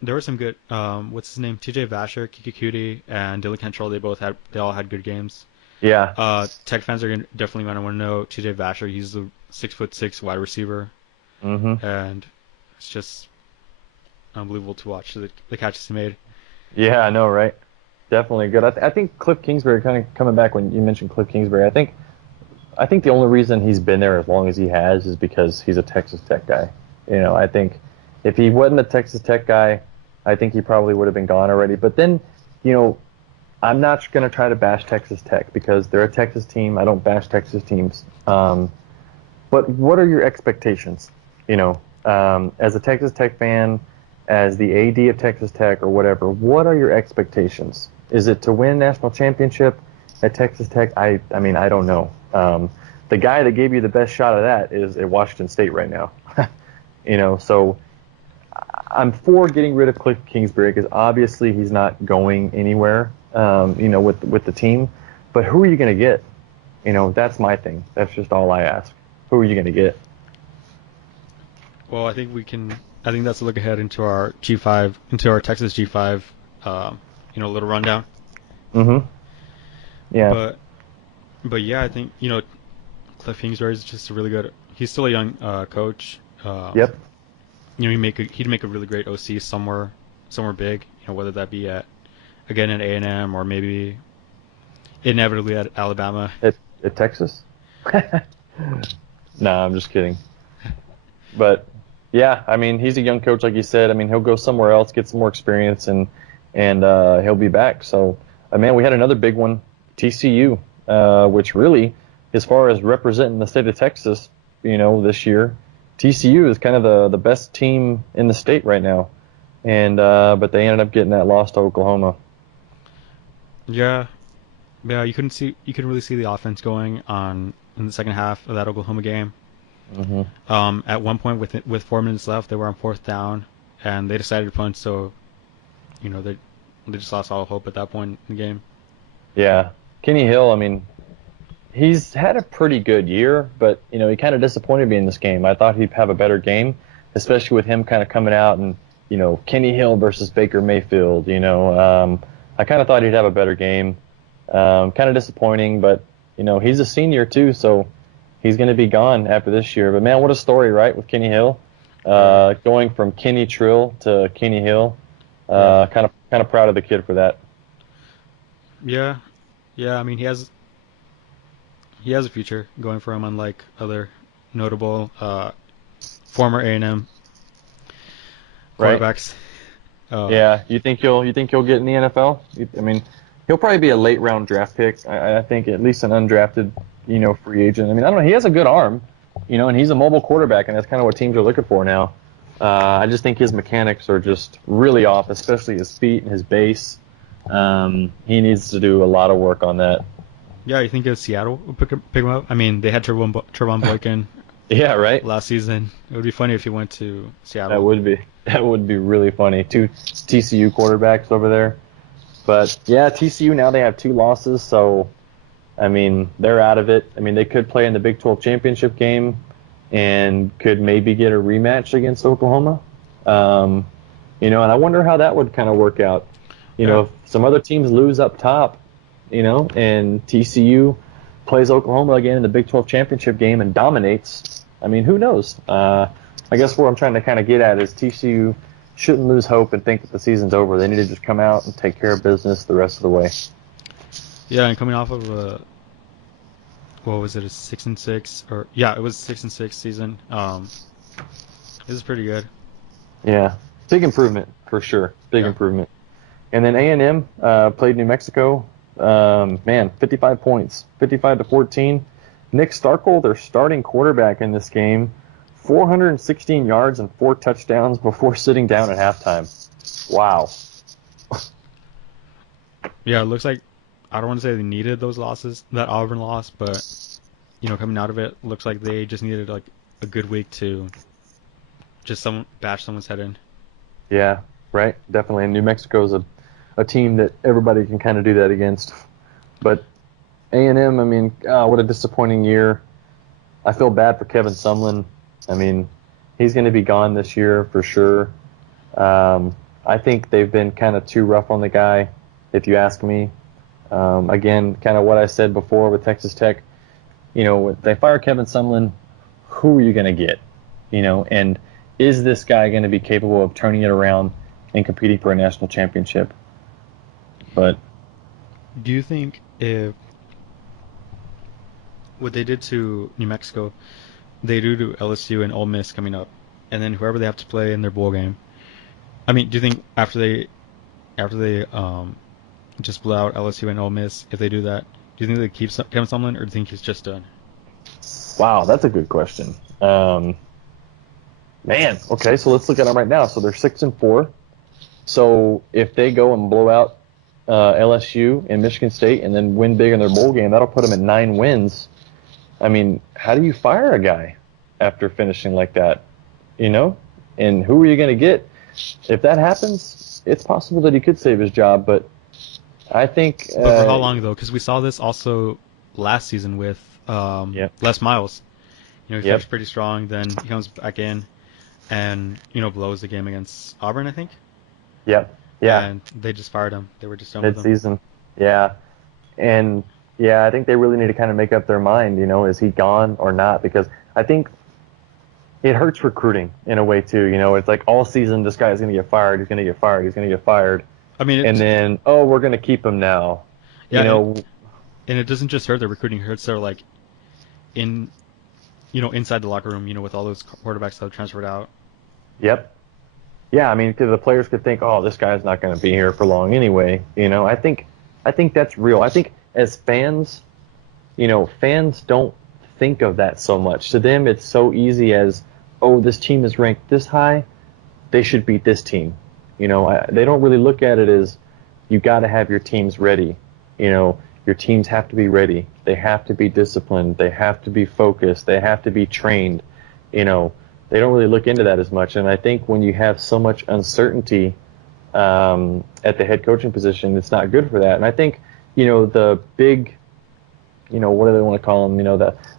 there were some good what's his name? TJ Vasher, Kiki Cutie, and Dylan Cantrell, they all had good games. Yeah. Tech fans are definitely gonna want to know TJ Vasher. He's a 6'6" wide receiver, Mhm. and it's just unbelievable to watch the catches he made. Yeah, I know, right? Definitely good. I think Cliff Kingsbury, kind of coming back when you mentioned Cliff Kingsbury, I think the only reason he's been there as long as he has is because he's a Texas Tech guy. I think if he wasn't a Texas Tech guy, I think he probably would have been gone already. But then, you know, I'm not going to try to bash Texas Tech because they're a Texas team. I don't bash Texas teams. But what are your expectations? As a Texas Tech fan, as the AD of Texas Tech or whatever, what are your expectations? Is it to win a national championship at Texas Tech? I mean, I don't know. The guy that gave you the best shot of that is at Washington State right now. So I'm for getting rid of Cliff Kingsbury because obviously he's not going anywhere, with the team. But who are you going to get? That's my thing. That's just all I ask. Who are you going to get? Well, I think that's a look ahead into our G5, into our Texas G5, little rundown. Mm-hmm. Yeah. But yeah, I think Cliff Kingsbury is just a really good. He's still a young coach. Yep. He'd make a really great OC somewhere big. Whether that be at A&M or maybe inevitably at Alabama. At Texas? Nah, I'm just kidding. But yeah, I mean, he's a young coach, like you said. I mean, he'll go somewhere else, get some more experience, and he'll be back. So, man, we had another big one, TCU, which really, as far as representing the state of Texas, this year, TCU is kind of the best team in the state right now, and but they ended up getting that loss to Oklahoma. Yeah, you couldn't really see the offense going on in the second half of that Oklahoma game. Mm-hmm. At one point, with 4 minutes left, they were on fourth down, and they decided to punt. So, they just lost all hope at that point in the game. Yeah, Kenny Hill. I mean, he's had a pretty good year, but he kind of disappointed me in this game. I thought he'd have a better game, especially with him kind of coming out and Kenny Hill versus Baker Mayfield. I kind of thought he'd have a better game. Kind of disappointing, but he's a senior too, so he's going to be gone after this year. But man, what a story, right, with Kenny Hill, going from Kenny Trill to Kenny Hill. Kind of proud of the kid for that. Yeah. I mean, he has a future going for him, unlike other notable former A&M quarterbacks. Right. Yeah, you think he'll get in the NFL? I mean, he'll probably be a late round draft pick. I think at least an undrafted, free agent. I mean, I don't know. He has a good arm, and he's a mobile quarterback, and that's kind of what teams are looking for now. I just think his mechanics are just really off, especially his feet and his base. He needs to do a lot of work on that. Yeah, you think Seattle will pick him up? I mean, they had Trevon Boykin. Yeah, right. Last season, it would be funny if he went to Seattle. That would be really funny. 2 TCU quarterbacks over there. But yeah, TCU now they have 2 losses, so I mean they're out of it. I mean they could play in the Big 12 championship game, and could maybe get a rematch against Oklahoma. And I wonder how that would kind of work out. If some other teams lose up top, and TCU plays Oklahoma again in the Big 12 championship game and dominates. I mean, who knows? I guess what I'm trying to kind of get at is TCU shouldn't lose hope and think that the season's over. They need to just come out and take care of business the rest of the way. Yeah, and coming off of a 6-6, or it was 6-6 season. This is pretty good. Yeah, big improvement. for sure. Big Yeah. improvement. And then A&M played New Mexico. 55 points, 55-14. Nick Starkel, their starting quarterback in this game, 416 yards and 4 touchdowns before sitting down at halftime. Wow. Yeah, it looks like I don't want to say they needed those losses, that Auburn loss, but coming out of it, looks like they just needed like a good week to just bash someone's head in. Yeah, right. Definitely. And New Mexico is a team that everybody can kind of do that against. But A&M, I mean, what a disappointing year. I feel bad for Kevin Sumlin. I mean, he's going to be gone this year for sure. I think they've been kind of too rough on the guy, if you ask me. Again, kind of what I said before with Texas Tech. If they fire Kevin Sumlin, who are you going to get? And is this guy going to be capable of turning it around and competing for a national championship? But do you think if what they did to New Mexico, they do to LSU and Ole Miss coming up, and then whoever they have to play in their bowl game? I mean, do you think after they just blow out LSU and Ole Miss, if they do that, do you think they keep Kevin Sumlin, or do you think he's just done? wow, that's a good question. Man, okay, so let's look at them right now. So they're 6-4. So if they go and blow out LSU and Michigan State and then win big in their bowl game, that'll put them at 9 wins. I mean, how do you fire a guy after finishing like that? And who are you going to get? If that happens, it's possible that he could save his job, but I think... But for how long, though? Because we saw this also last season with Les Miles. He finished pretty strong, then he comes back in and, blows the game against Auburn, I think. Yep. Yeah. And they just fired him. They were just done with him. Mid-season. Yeah. And, yeah, I think they really need to kind of make up their mind, is he gone or not? Because I think it hurts recruiting in a way, too. It's like all season this guy's going to get fired, he's going to get fired, he's going to get fired. I mean, and then, we're going to keep him now. Yeah, and it doesn't just hurt their recruiting, it hurts their, like, inside the locker room, with all those quarterbacks that have transferred out. Yep. Yeah, I mean, because the players could think, this guy's not going to be here for long anyway. I think that's real. I think as fans, fans don't think of that so much. To them, it's so easy as, this team is ranked this high, they should beat this team. They don't really look at it as you got to have your teams ready. Your teams have to be ready. They have to be disciplined. They have to be focused. They have to be trained. They don't really look into that as much. And I think when you have so much uncertainty at the head coaching position, it's not good for that. And I think, the big, what do they want to call them?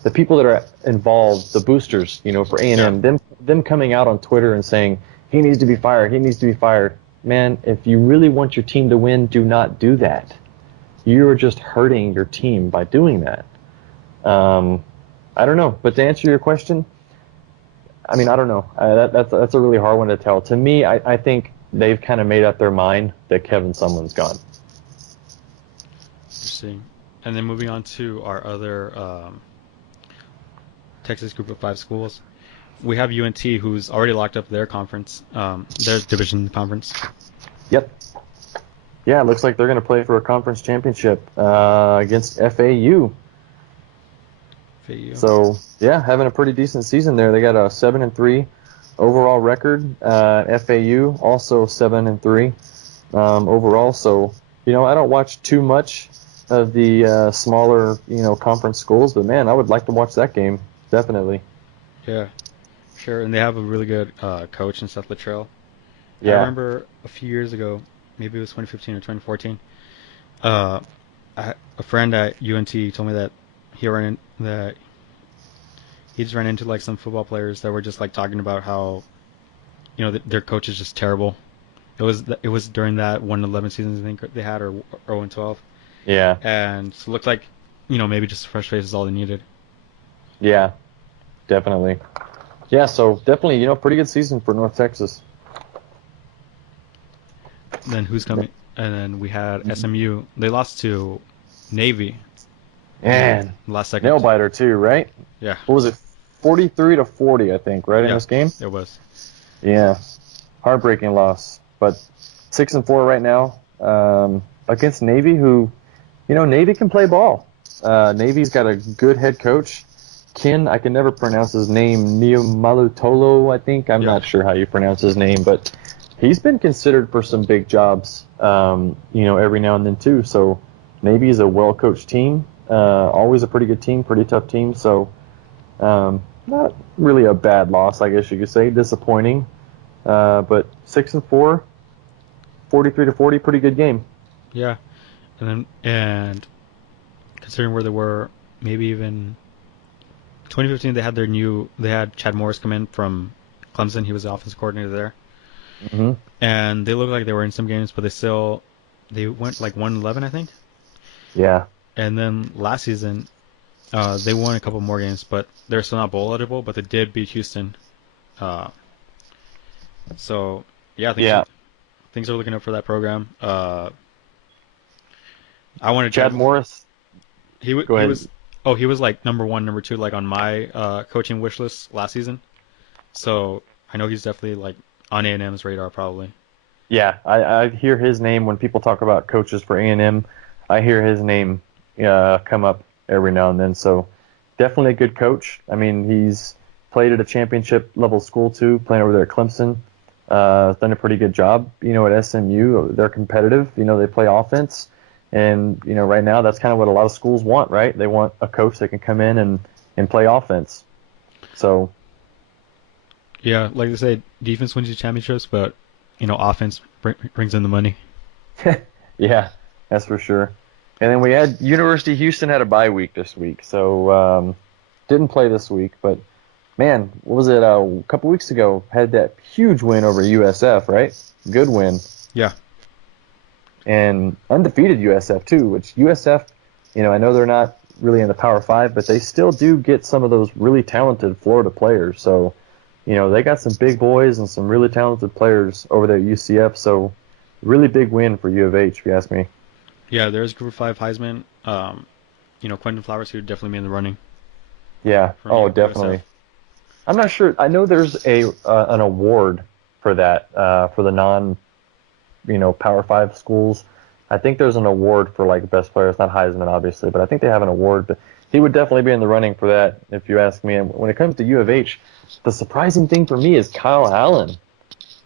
The people that are involved, the boosters, for A&M, them coming out on Twitter and saying, he needs to be fired, he needs to be fired. Man, if you really want your team to win, do not do that. You are just hurting your team by doing that. I don't know. But to answer your question, I mean, I don't know. That's a really hard one to tell. To me, I think they've kind of made up their mind that Kevin Sumlin's gone. Interesting. And then moving on to our other Texas Group of 5 schools, we have UNT, who's already locked up their conference, their division conference. Yep. Yeah, it looks like they're going to play for a conference championship against FAU. So, yeah, having a pretty decent season there. They got a 7-3 overall record. FAU also 7-3 overall. So, I don't watch too much of the smaller, conference schools, but man, I would like to watch that game, definitely. Yeah, sure. And they have a really good coach in Seth Luttrell. Yeah. I remember a few years ago, maybe it was 2015 or 2014. A friend at UNT told me that he just ran into like some football players that were just like talking about how, their coach is just terrible. It was during that 1-11 seasons I think they had, or 0-12. Yeah. And so it looked like, maybe just fresh face is all they needed. Yeah, definitely. Yeah, so definitely, pretty good season for North Texas. Then who's coming? And then we had SMU. They lost to Navy. Man, last second. Nail biter too, right? Yeah. What was it? 43-40, I think, right, in this game? It was. Yeah. Heartbreaking loss. But 6-4 right now against Navy, who, Navy can play ball. Navy's got a good head coach. Ken, I can never pronounce his name, Niumalutolo, I think. I'm not sure how you pronounce his name, but he's been considered for some big jobs, every now and then too. So Navy is a well-coached team, always a pretty good team, pretty tough team. So not really a bad loss, I guess you could say. Disappointing, but 6-4, 43-40, pretty good game. Yeah, and considering where they were, maybe even 2015, they had Chad Morris come in from Clemson. He was the offensive coordinator there. Mm-hmm. And they looked like they were in some games, but they went like 1-11, I think. Yeah. And then last season, they won a couple more games, but they're still not bowl eligible, but they did beat Houston. So, yeah, things are looking up for that program. I wanted Chad Morris. He was like number 1, number 2, like on my coaching wish list last season. So I know he's definitely like on A&M's radar probably. Yeah, I hear his name when people talk about coaches for A&M. I hear his name come up every now and then. So definitely a good coach. I mean, he's played at a championship level school too, playing over there at Clemson. Done a pretty good job, at SMU. They're competitive. They play offense. And, right now that's kind of what a lot of schools want, right? They want a coach that can come in and play offense. So. Yeah, like they say, defense wins you championships, but, offense brings in the money. Yeah, that's for sure. And then we had University of Houston had a bye week this week, so didn't play this week. But, man, what was it, a couple weeks ago, had that huge win over USF, right? Good win. Yeah. And undefeated USF too, which USF, I know they're not really in the Power 5, but they still do get some of those really talented Florida players. So, they got some big boys and some really talented players over there at UCF. So, really big win for U of H, if you ask me. Yeah, there's Group 5 Heisman. Quentin Flowers, who definitely be in the running. Yeah. Oh, definitely. USF. I'm not sure. I know there's an award for that for the non. Power 5 schools. I think there's an award for like best players, not Heisman obviously, but I think they have an award. But he would definitely be in the running for that if you ask me. And when it comes to U of H, the surprising thing for me is Kyle Allen,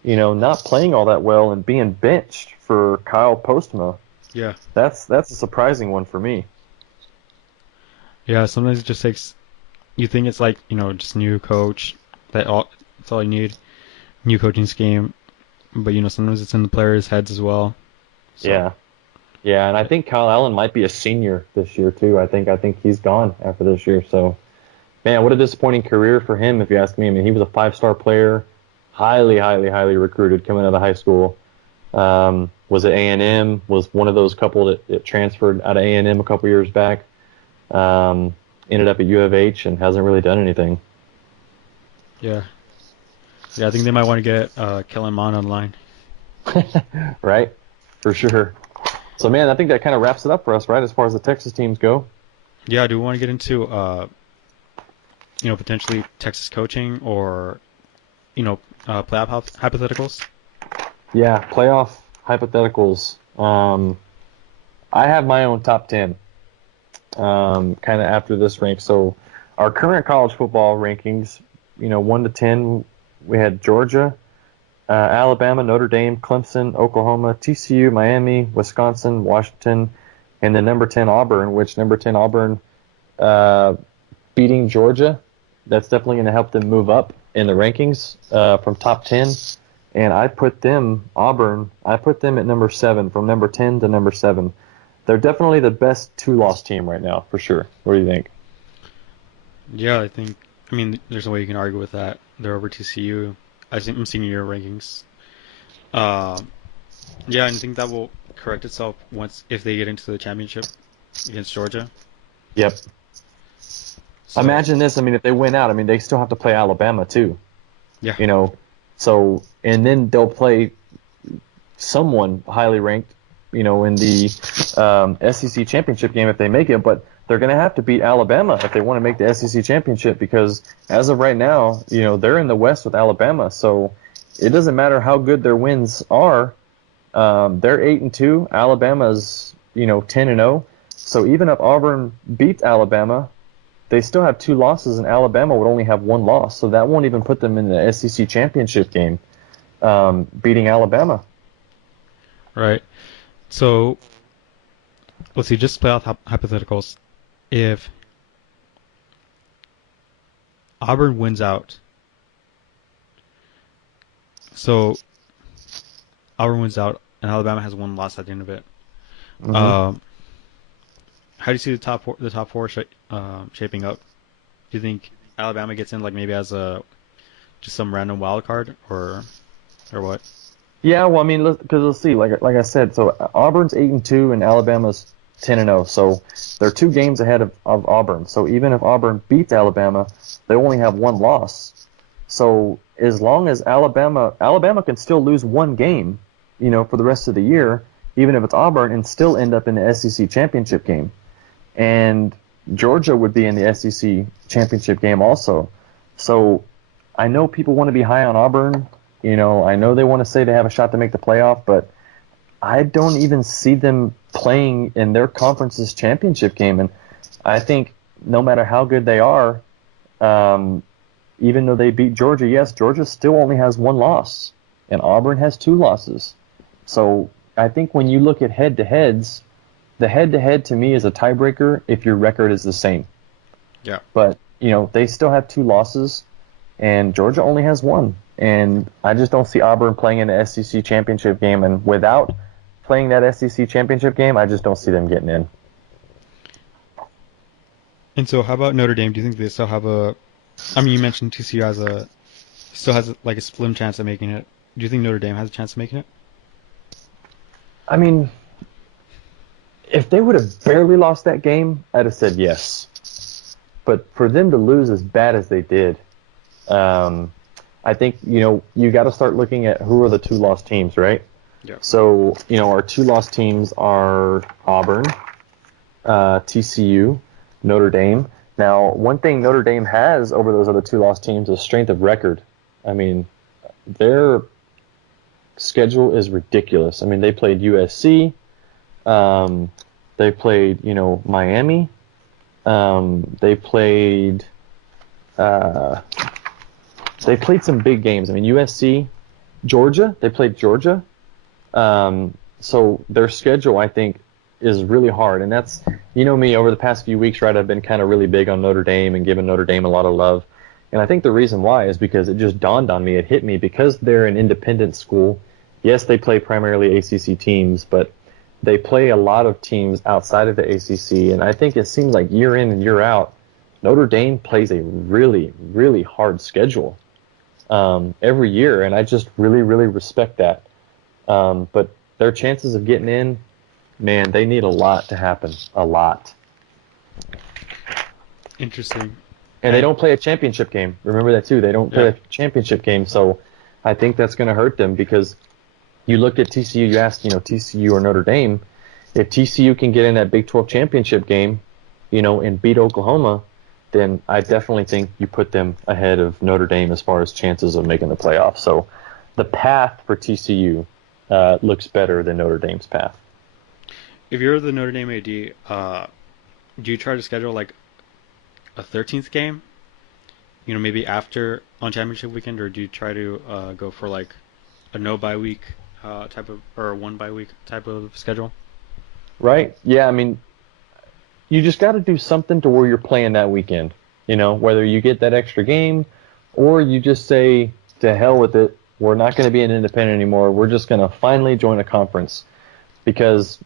not playing all that well and being benched for Kyle Postma. Yeah. That's a surprising one for me. Yeah, sometimes it just takes, you think it's like, just new coach, that's all you need, new coaching scheme. But, sometimes it's in the players' heads as well. So. Yeah. Yeah, and I think Kyle Allen might be a senior this year, too. I think he's gone after this year. So, man, what a disappointing career for him, if you ask me. I mean, he was a 5-star player, highly, highly, highly recruited coming out of high school. Was at A&M, was one of those couple that transferred out of A&M a couple years back. Ended up at U of H and hasn't really done anything. Yeah. Yeah, I think they might want to get Kellen Mond online. Right, for sure. So, man, I think that kind of wraps it up for us, right, as far as the Texas teams go? Yeah, do we want to get into, potentially Texas coaching or, playoff hypotheticals? Yeah, playoff hypotheticals. I have my own top 10 kind of after this rank. So, our current college football rankings, 1 to 10, we had Georgia, Alabama, Notre Dame, Clemson, Oklahoma, TCU, Miami, Wisconsin, Washington, and then number 10 Auburn, which number 10 Auburn beating Georgia, that's definitely going to help them move up in the rankings from top 10. And I put them at number 7, from number 10 to number 7. They're definitely the best 2-loss team right now, for sure. What do you think? Yeah, there's no way you can argue with that. They're over TCU. I'm seeing your rankings. Yeah, and I think that will correct itself if they get into the championship against Georgia. Yep. So, imagine this. If they win out, they still have to play Alabama too. Yeah. So, and then they'll play someone highly ranked, in the SEC championship game if they make it, but they're going to have to beat Alabama if they want to make the SEC championship, because as of right now, they're in the West with Alabama. So it doesn't matter how good their wins are. They're 8-2. Alabama's 10-0. So even if Auburn beats Alabama, they still have 2 losses, and Alabama would only have 1 loss. So that won't even put them in the SEC championship game, beating Alabama. Right. So let's see. Just play out hypotheticals. If Auburn wins out, so Auburn wins out, and Alabama has 1 loss at the end of it. Mm-hmm. How do you see the top four shaping up? Do you think Alabama gets in like maybe as just some random wild card or what? Yeah, well, I mean, because let's see, like I said, so Auburn's 8-2 and Alabama's 10-0. So they're 2 games ahead of Auburn. So even if Auburn beats Alabama, they only have 1 loss. So as long as Alabama can still lose 1 game, for the rest of the year, even if it's Auburn, and still end up in the SEC championship game. And Georgia would be in the SEC championship game also. So I know people want to be high on Auburn. I know they want to say they have a shot to make the playoff, but I don't even see them playing in their conference's championship game. And I think no matter how good they are, even though they beat Georgia, yes, Georgia still only has 1 loss, and Auburn has 2 losses. So I think when you look at head-to-heads, the head-to-head to me is a tiebreaker if your record is the same. Yeah. But, they still have 2 losses, and Georgia only has 1. And I just don't see Auburn playing in the SEC championship game. And without playing that SEC championship game, I just don't see them getting in. And so how about Notre Dame? Do you think they still have you mentioned TCU still has like a slim chance of making it. Do you think Notre Dame has a chance of making it? I mean, if they would have barely lost that game, I'd have said yes. But for them to lose as bad as they did, I think, you got to start looking at who are the 2 lost teams, right? Yeah. So, our 2 lost teams are Auburn, TCU, Notre Dame. Now, one thing Notre Dame has over those other 2 lost teams is strength of record. I mean, their schedule is ridiculous. I mean, they played USC. They played, Miami. They played some big games. I mean, USC, Georgia. They played Georgia. So their schedule, I think, is really hard. And that's, me, over the past few weeks, right, I've been kind of really big on Notre Dame and giving Notre Dame a lot of love. And I think the reason why is because it just dawned on me, it hit me, because they're an independent school. Yes, they play primarily ACC teams, but they play a lot of teams outside of the ACC. And I think it seems like year in and year out, Notre Dame plays a really, really hard schedule every year. And I just really, really respect that. But their chances of getting in, man, they need a lot to happen. A lot. Interesting. And they don't play a championship game. Remember that, too. They don't play a championship game. So I think that's going to hurt them, because you looked at TCU, you asked, TCU or Notre Dame. If TCU can get in that Big 12 championship game, and beat Oklahoma, then I definitely think you put them ahead of Notre Dame as far as chances of making the playoffs. So the path for TCU looks better than Notre Dame's path. If you're the Notre Dame AD, do you try to schedule like a 13th game? Maybe after on championship weekend, or do you try to go for like a no bye week type of, or 1 bye week type of schedule? Right. Yeah. I mean, you just got to do something to where you're playing that weekend. Whether you get that extra game, or you just say to hell with it. We're not going to be an independent anymore. We're just going to finally join a conference, because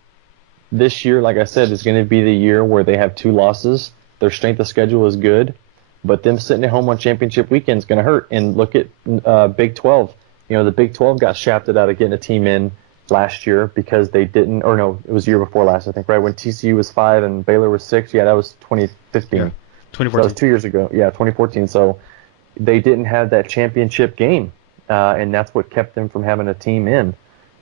this year, like I said, is going to be the year where they have 2 losses. Their strength of schedule is good, but them sitting at home on championship weekend is going to hurt. And look at Big 12. The Big 12 got shafted out of getting a team in last year because they didn't, or no, it was the year before last, I think, right? When TCU was 5 and Baylor was 6. Yeah, that was 2015. Yeah, 2014. So that was 2 years ago. Yeah, 2014. So they didn't have that championship game. And that's what kept them from having a team in.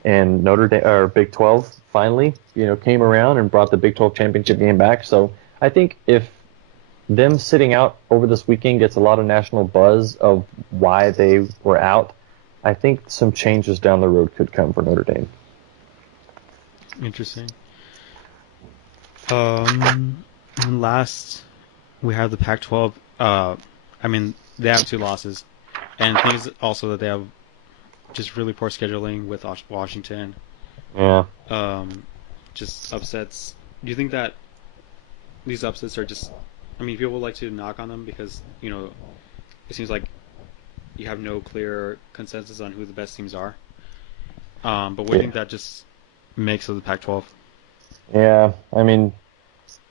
And Notre Dame, or Big 12, finally, came around and brought the Big 12 championship game back. So I think if them sitting out over this weekend gets a lot of national buzz of why they were out, I think some changes down the road could come for Notre Dame. Interesting. And last, we have the Pac-12. I mean, they have 2 losses, and things also that they have just really poor scheduling with Washington. Yeah. Just upsets. Do you think that these upsets are just? I mean, people like to knock on them because it seems like you have no clear consensus on who the best teams are. But what do you think that just makes of the Pac-12? Yeah, I mean,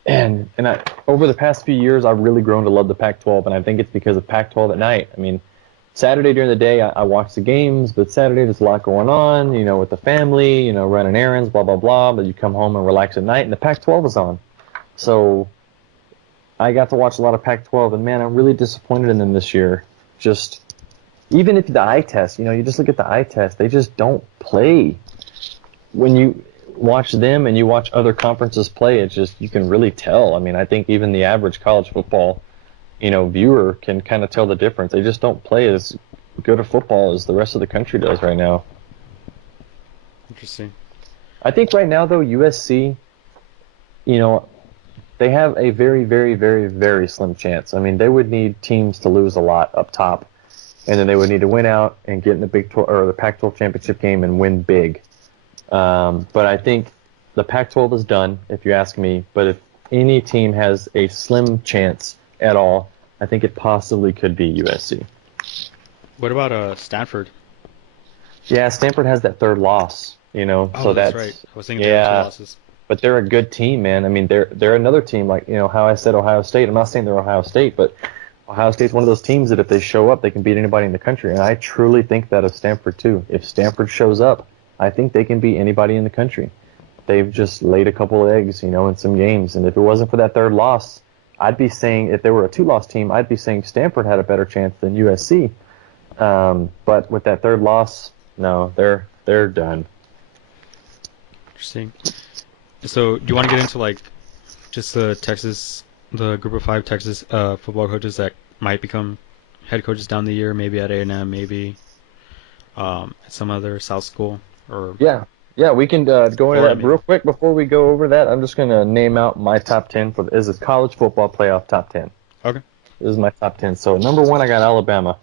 over the past few years, I've really grown to love the Pac-12, and I think it's because of Pac-12 at night. I mean, Saturday during the day, I watch the games, but Saturday there's a lot going on, with the family, running errands, blah, blah, blah, but you come home and relax at night, and the Pac-12 is on. So I got to watch a lot of Pac-12, and man, I'm really disappointed in them this year. Just, even if the eye test, you just look at the eye test, they just don't play. When you watch them and you watch other conferences play, it's just, you can really tell. I mean, I think even the average college football, viewer can kind of tell the difference. They just don't play as good a football as the rest of the country does right now. Interesting. I think right now, though, USC, they have a very, very, very, very slim chance. I mean, they would need teams to lose a lot up top, and then they would need to win out and get in the Big 12 or the Pac-12 championship game and win big. But I think the Pac-12 is done, if you ask me. But if any team has a slim chance at all, I think it possibly could be USC. What about Stanford? Yeah, Stanford has that 3rd loss, Oh, so that's right. I was thinking they had 2 losses. But they're a good team, man. I mean, they're another team, like, how I said Ohio State. I'm not saying they're Ohio State, but Ohio State's one of those teams that if they show up, they can beat anybody in the country. And I truly think that of Stanford, too. If Stanford shows up, I think they can beat anybody in the country. They've just laid a couple of eggs, in some games. And if it wasn't for that 3rd loss, I'd be saying, if they were a 2-loss team, I'd be saying Stanford had a better chance than USC. But with that 3rd loss, no, they're done. Interesting. So, do you want to get into just the group of 5 Texas football coaches that might become head coaches down the year, maybe at A&M, maybe at some other South school? Or Yeah, we can go into that real quick before we go over that. I'm just going to name out my top 10 this is college football playoff top 10. Okay. This is my top 10. So, number 1, I got Alabama,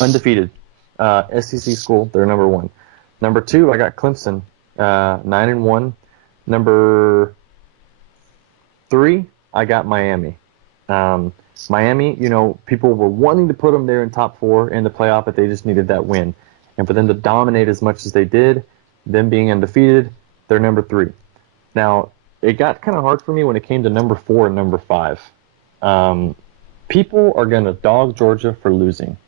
undefeated. SEC school, they're number 1. Number 2, I got Clemson, 9-1. Number 3, I got Miami. Miami, people were wanting to put them there in top 4 in the playoff, but they just needed that win. And for them to dominate as much as they did, them being undefeated, they're number 3. Now, it got kind of hard for me when it came to number 4 and number 5. People are going to dog Georgia for losing.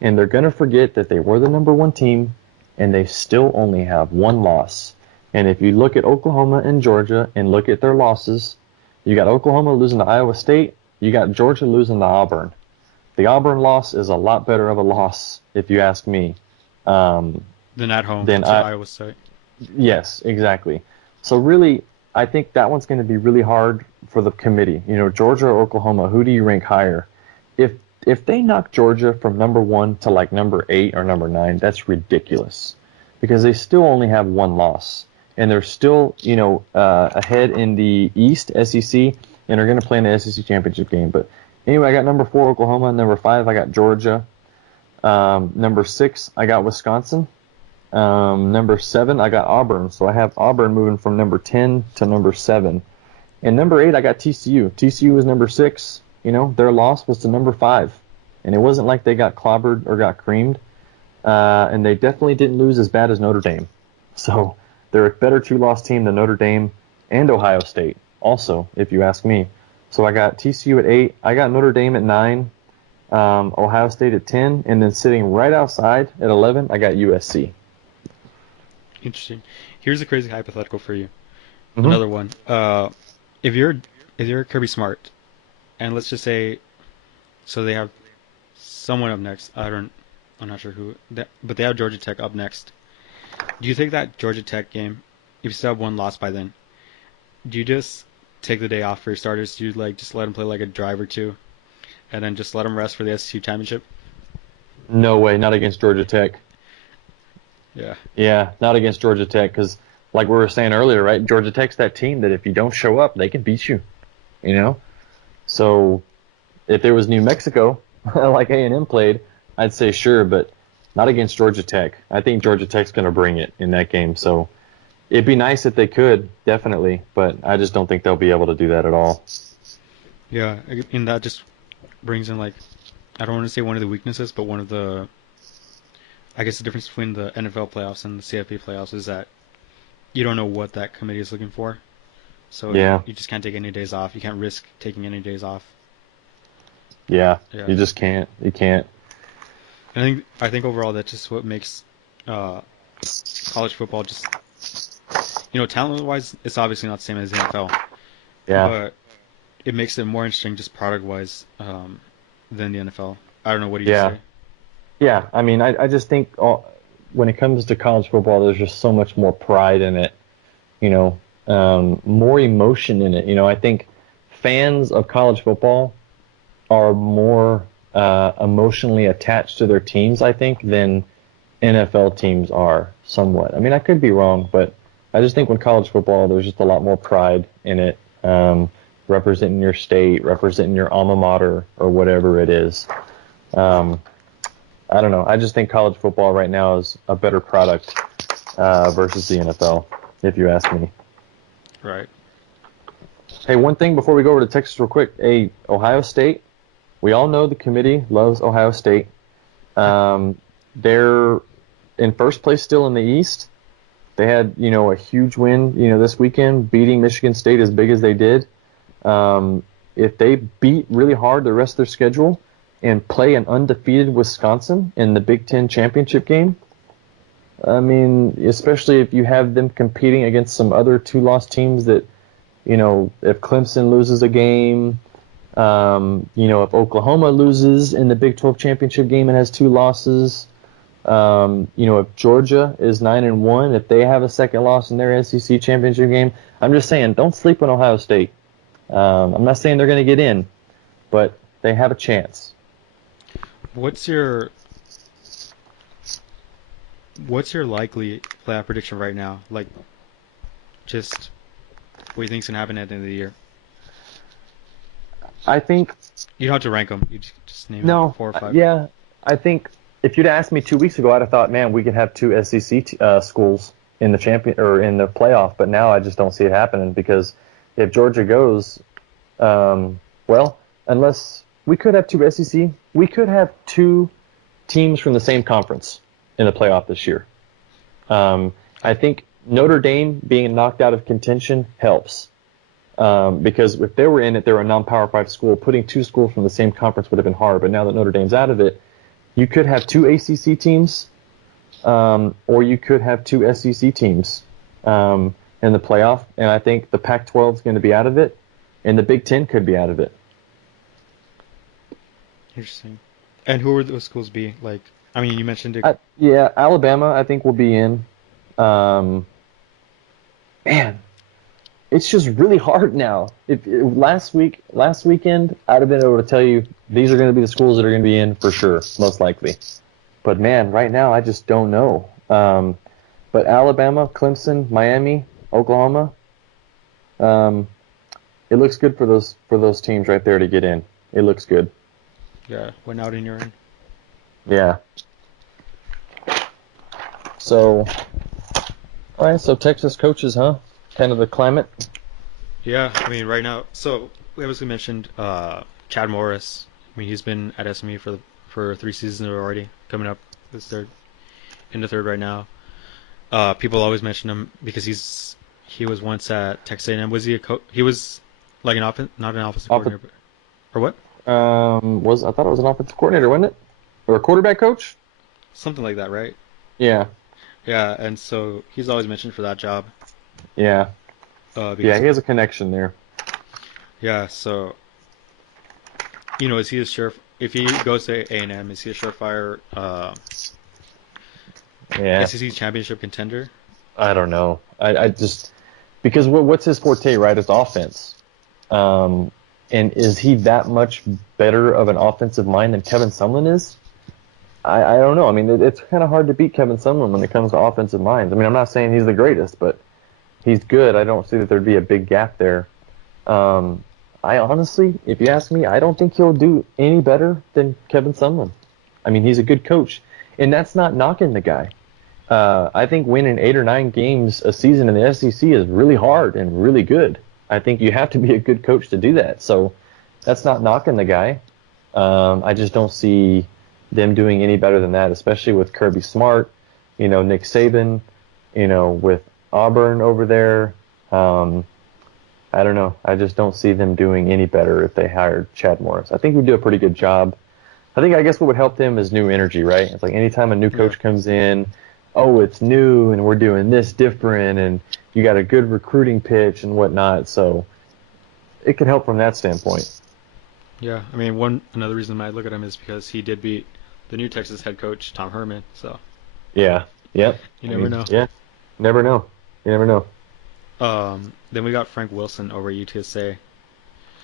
And they're going to forget that they were the number 1 team, and they still only have 1 loss. And if you look at Oklahoma and Georgia and look at their losses, you got Oklahoma losing to Iowa State, you got Georgia losing to Auburn. The Auburn loss is a lot better of a loss, if you ask me. Than at home to Iowa State. Yes, exactly. So really, I think that one's going to be really hard for the committee. Georgia or Oklahoma, who do you rank higher? If they knock Georgia from number 1 to number 8 or number 9, that's ridiculous because they still only have 1 loss. And they're still, ahead in the East, SEC, and are going to play in the SEC championship game. But anyway, I got number 4, Oklahoma. Number 5, I got Georgia. Number 6, I got Wisconsin. Number 7, I got Auburn. So I have Auburn moving from number 10 to number 7. And number 8, I got TCU. TCU was number 6. Their loss was to number 5. And it wasn't like they got clobbered or got creamed. And they definitely didn't lose as bad as Notre Dame. So they're a better 2-loss team than Notre Dame and Ohio State, also, if you ask me. So I got TCU at 8. I got Notre Dame at 9. Ohio State at 10. And then sitting right outside at 11, I got USC. Interesting. Here's a crazy hypothetical for you. Mm-hmm. Another one. If you're Kirby Smart, and let's just say, so they have someone up next. I'm not sure who, but they have Georgia Tech up next. Do you think that Georgia Tech game, if you still have 1 loss by then, do you just take the day off for your starters? Do you just let them play a drive or 2, and then just let them rest for the SEC championship? No way, not against Georgia Tech. Yeah. Yeah, not against Georgia Tech because, like we were saying earlier, right? Georgia Tech's that team that if you don't show up, they can beat you. You know. So if there was New Mexico, like A&M played, I'd say sure, but not against Georgia Tech. I think Georgia Tech's going to bring it in that game. So it'd be nice if they could, definitely, but I just don't think they'll be able to do that at all. Yeah, and that just brings in like I don't want to say one of the weaknesses, but one of the I guess the difference between the NFL playoffs and the CFB playoffs is that you don't know what that committee is looking for. So Yeah, you just can't take any days off. You can't risk taking any days off. yeah, Yeah. you just can't. You can't. And I think overall that's just what makes uh, college football just talent wise it's obviously not the same as the NFL, Yeah, but it makes it more interesting just product wise than the NFL. I don't know, what do you yeah, say? yeah. I mean, I just think when it comes to college football, there's just so much more pride in it. More emotion in it. I think fans of college football are more emotionally attached to their teams, I think, than NFL teams are somewhat. I mean, I could be wrong, but I just think when college football, there's just a lot more pride in it, representing your state, representing your alma mater, or whatever it is. Um, I don't know. I just think college football right now is a better product versus the NFL, if you ask me. Right. Hey, one thing before we go over to Texas real quick. Hey, Ohio State, we all know the committee loves Ohio State. They're in first place still in the East. They had, a huge win, this weekend, beating Michigan State as big as they did. If they beat really hard the rest of their schedule and play an undefeated Wisconsin in the Big Ten championship game, I mean, especially if you have them competing against some other two-loss teams that, if Clemson loses a game, if Oklahoma loses in the Big 12 championship game and has two losses, if Georgia is 9-1, if they have a second loss in their SEC championship game, I'm just saying, don't sleep on Ohio State. I'm not saying they're going to get in, but they have a chance. What's your likely playoff prediction right now? Like, just what do you think's gonna happen at the end of the year? I think You don't have to rank them. You just name no, four or five. yeah, I think if you'd asked me 2 weeks ago, I'd have thought, man, we could have two SEC schools in the champion or in the playoff. But now I just don't see it happening because if Georgia goes, well, unless we could have two SEC, we could have two teams from the same conference in the playoff this year. I think Notre Dame being knocked out of contention helps. Because if they were in it, they were a non-Power 5 school. Putting two schools from the same conference would have been hard. But now that Notre Dame's out of it, you could have two ACC teams, or you could have two SEC teams in the playoff. And I think the Pac-12 is going to be out of it, and the Big Ten could be out of it. Interesting. And who would those schools be? Like, I mean, you mentioned it. Yeah, Alabama, I think, will be in. Man, it's just really hard now. Last weekend, I'd have been able to tell you these are going to be the schools that are going to be in for sure, most likely. But man, right now I just don't know. But Alabama, Clemson, Miami, Oklahoma, it looks good for those teams right there to get in. It looks good. Yeah, went out in your end. Yeah. So, all right. So Texas coaches, huh? Kind of the climate. Yeah, I mean, right now. So we obviously mentioned Chad Morris. I mean, he's been at SMU for 3 seasons already. Coming up this third, in the third right now. People always mention him because he was once at Texas A&M. Was he a coach? He was like not an offensive coordinator, or what? I thought it was an offensive coordinator, wasn't it? Or a quarterback coach? Something like that, right? Yeah. Yeah, and so he's always mentioned for that job. Yeah. Yeah, he has a connection there. Yeah, so is he a if he goes to A&M, is he a surefire SEC championship contender? I don't know. I just because what's his forte, right? It's offense. And is he that much better of an offensive mind than Kevin Sumlin is? I don't know. I mean, it's kind of hard to beat Kevin Sumlin when it comes to offensive minds. I mean, I'm not saying he's the greatest, but he's good. I don't see that there'd be a big gap there. Um, I honestly, if you ask me, I don't think he'll do any better than Kevin Sumlin. I mean, he's a good coach, and that's not knocking the guy. I think winning 8 or 9 games a season in the SEC is really hard and really good. I think you have to be a good coach to do that. So that's not knocking the guy. I just don't see them doing any better than that, especially with Kirby Smart, Nick Saban, with Auburn over there. I don't know. I just don't see them doing any better if they hired Chad Morris. I think he'd do a pretty good job. I guess what would help them is new energy, right? It's like anytime a new coach comes in, oh, it's new and we're doing this different and you got a good recruiting pitch and whatnot. So it could help from that standpoint. Yeah, I mean, another reason I look at him is because he did beat the new Texas head coach, Tom Herman. So Yeah. Yep. you never know. Yeah. Never know. You never know. Then we got Frank Wilson over at UTSA.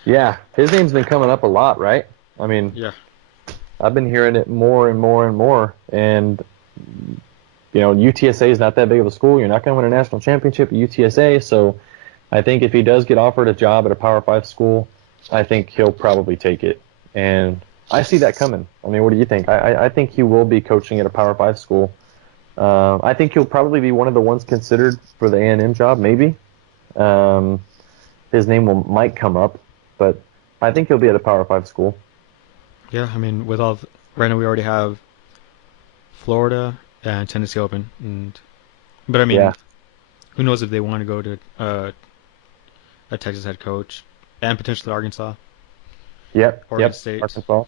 Yeah. His name's been coming up a lot, right? I mean, Yeah. I've been hearing it more and more and more. And, UTSA is not that big of a school. You're not going to win a national championship at UTSA. So I think if he does get offered a job at a Power 5 school, I think he'll probably take it. And I see that coming. I mean, what do you think? I think he will be coaching at a Power 5 school. I think he'll probably be one of the ones considered for the A&M job, maybe. His name might come up, but I think he'll be at a Power 5 school. Yeah, I mean, right now we already have Florida and Tennessee open, but I mean, Yeah. who knows if they want to go to a Texas head coach and potentially Arkansas, Yep. Oregon State. Arkansas.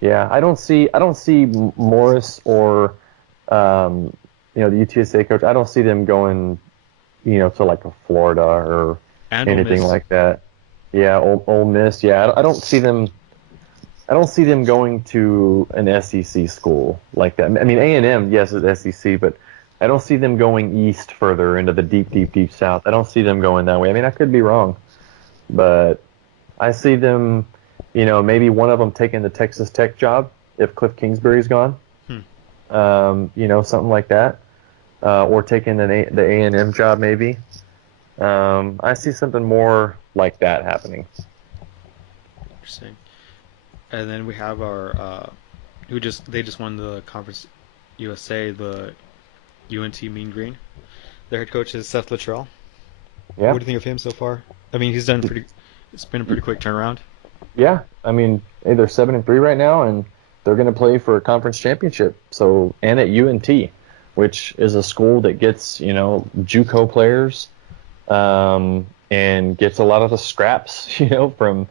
Yeah, I don't see Morris or the UTSA coach. I don't see them going, to like a Florida or And Ole anything Miss. like that. Yeah, Ole Miss. Yeah, I don't see them. I don't see them going to an SEC school like that. I mean, A&M, yes, is SEC, but I don't see them going east further into the deep, deep, deep south. I don't see them going that way. I mean, I could be wrong, but I see them, maybe one of them taking the Texas Tech job if Cliff Kingsbury's gone, something like that, or taking the A&M job maybe. I see something more like that happening. Interesting. And then we have our they just won the Conference USA, the UNT Mean Green. Their head coach is Seth Luttrell. Yeah. What do you think of him so far? I mean, it's been a pretty quick turnaround. Yeah, I mean, hey, they're 7-3 right now, and they're going to play for a conference championship. So, and at UNT, which is a school that gets JUCO players, and gets a lot of the scraps, from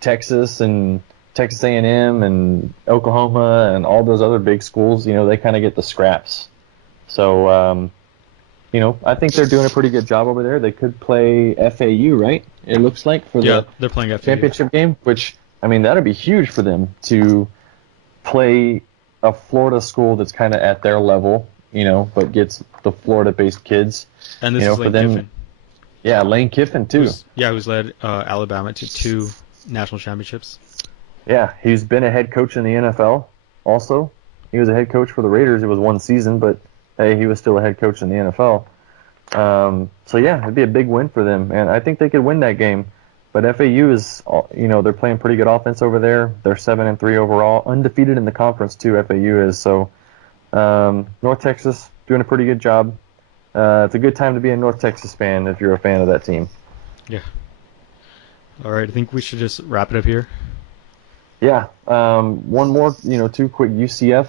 Texas and Texas A&M and Oklahoma and all those other big schools. They kind of get the scraps. So, I think they're doing a pretty good job over there. They could play FAU, right? It looks like for they're playing FAU. championship game, which, I mean, that'd be huge for them to play a Florida school that's kind of at their level, but gets the Florida-based kids. And this is for Lane them. Kiffin. Yeah, Lane Kiffin too. Who's led Alabama to 2 national championships. Yeah, he's been a head coach in the NFL also. He was a head coach for the Raiders. It was 1 season, but hey, he was still a head coach in the NFL. So yeah, it'd be a big win for them, and I think they could win that game. But FAU is, they're playing pretty good offense over there. They're 7-3 overall, undefeated in the conference too. FAU is. So North Texas doing a pretty good job. It's a good time to be a North Texas fan if you're a fan of that team. Yeah. All right, I think we should just wrap it up here. Yeah. One more, 2 quick UCF.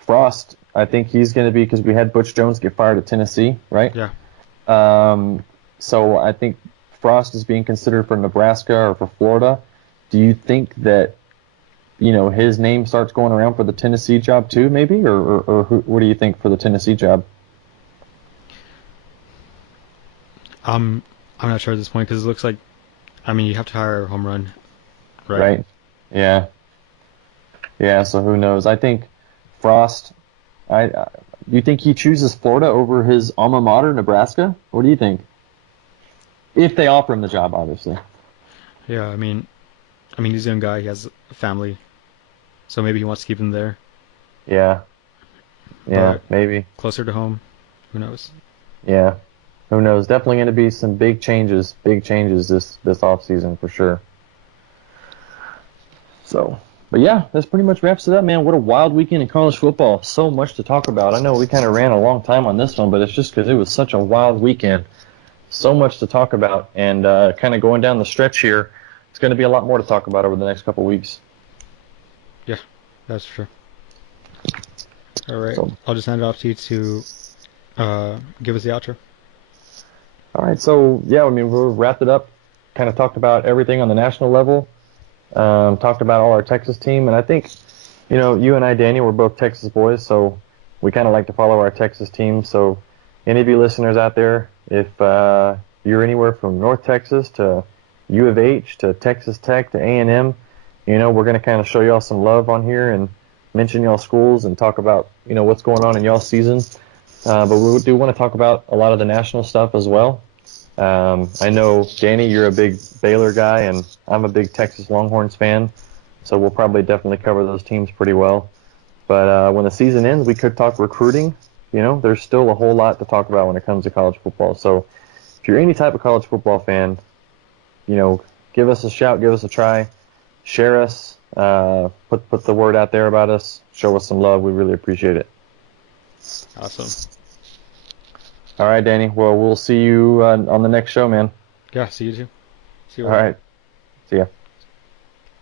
Frost, I think he's going to be, because we had Butch Jones get fired at Tennessee, right? Yeah. So I think Frost is being considered for Nebraska or for Florida. Do you think that, his name starts going around for the Tennessee job too, maybe? Or what do you think for the Tennessee job? I'm not sure at this point because it looks like, you have to hire a home run, right? Right. Yeah. Yeah. So who knows? I think Frost. Do you think he chooses Florida over his alma mater, Nebraska? What do you think? If they offer him the job, obviously. Yeah. I mean, he's a young guy. He has a family, so maybe he wants to keep him there. Yeah. Yeah, But maybe. closer to home, who knows? Yeah. Who knows? Definitely going to be some big changes this off season for sure. So, but yeah, this pretty much wraps it up, man. What a wild weekend in college football. So much to talk about. I know we kind of ran a long time on this one, but it's just because it was such a wild weekend. So much to talk about, and kind of going down the stretch here, it's going to be a lot more to talk about over the next couple weeks. Yeah, that's true. All right, So, I'll just hand it off to you to give us the outro. all right, so yeah, I mean, we'll wrap it up. Kind of talked about everything on the national level. Talked about all our Texas team, and I think, you and I, Danny, we're both Texas boys, so we kind of like to follow our Texas team. So, any of you listeners out there, if you're anywhere from North Texas to U of H to Texas Tech to A&M, we're going to kind of show y'all some love on here and mention y'all schools and talk about, what's going on in y'all season. But we do want to talk about a lot of the national stuff as well. I know, Danny, you're a big Baylor guy, and I'm a big Texas Longhorns fan, so we'll probably definitely cover those teams pretty well. But when the season ends, we could talk recruiting. There's still a whole lot to talk about when it comes to college football. So if you're any type of college football fan, give us a shout, give us a try, share us, put the word out there about us, show us some love. We really appreciate it. Awesome. All right, Danny. Well, we'll see you on the next show, man. Yeah, see you too. See you All later. right. See ya.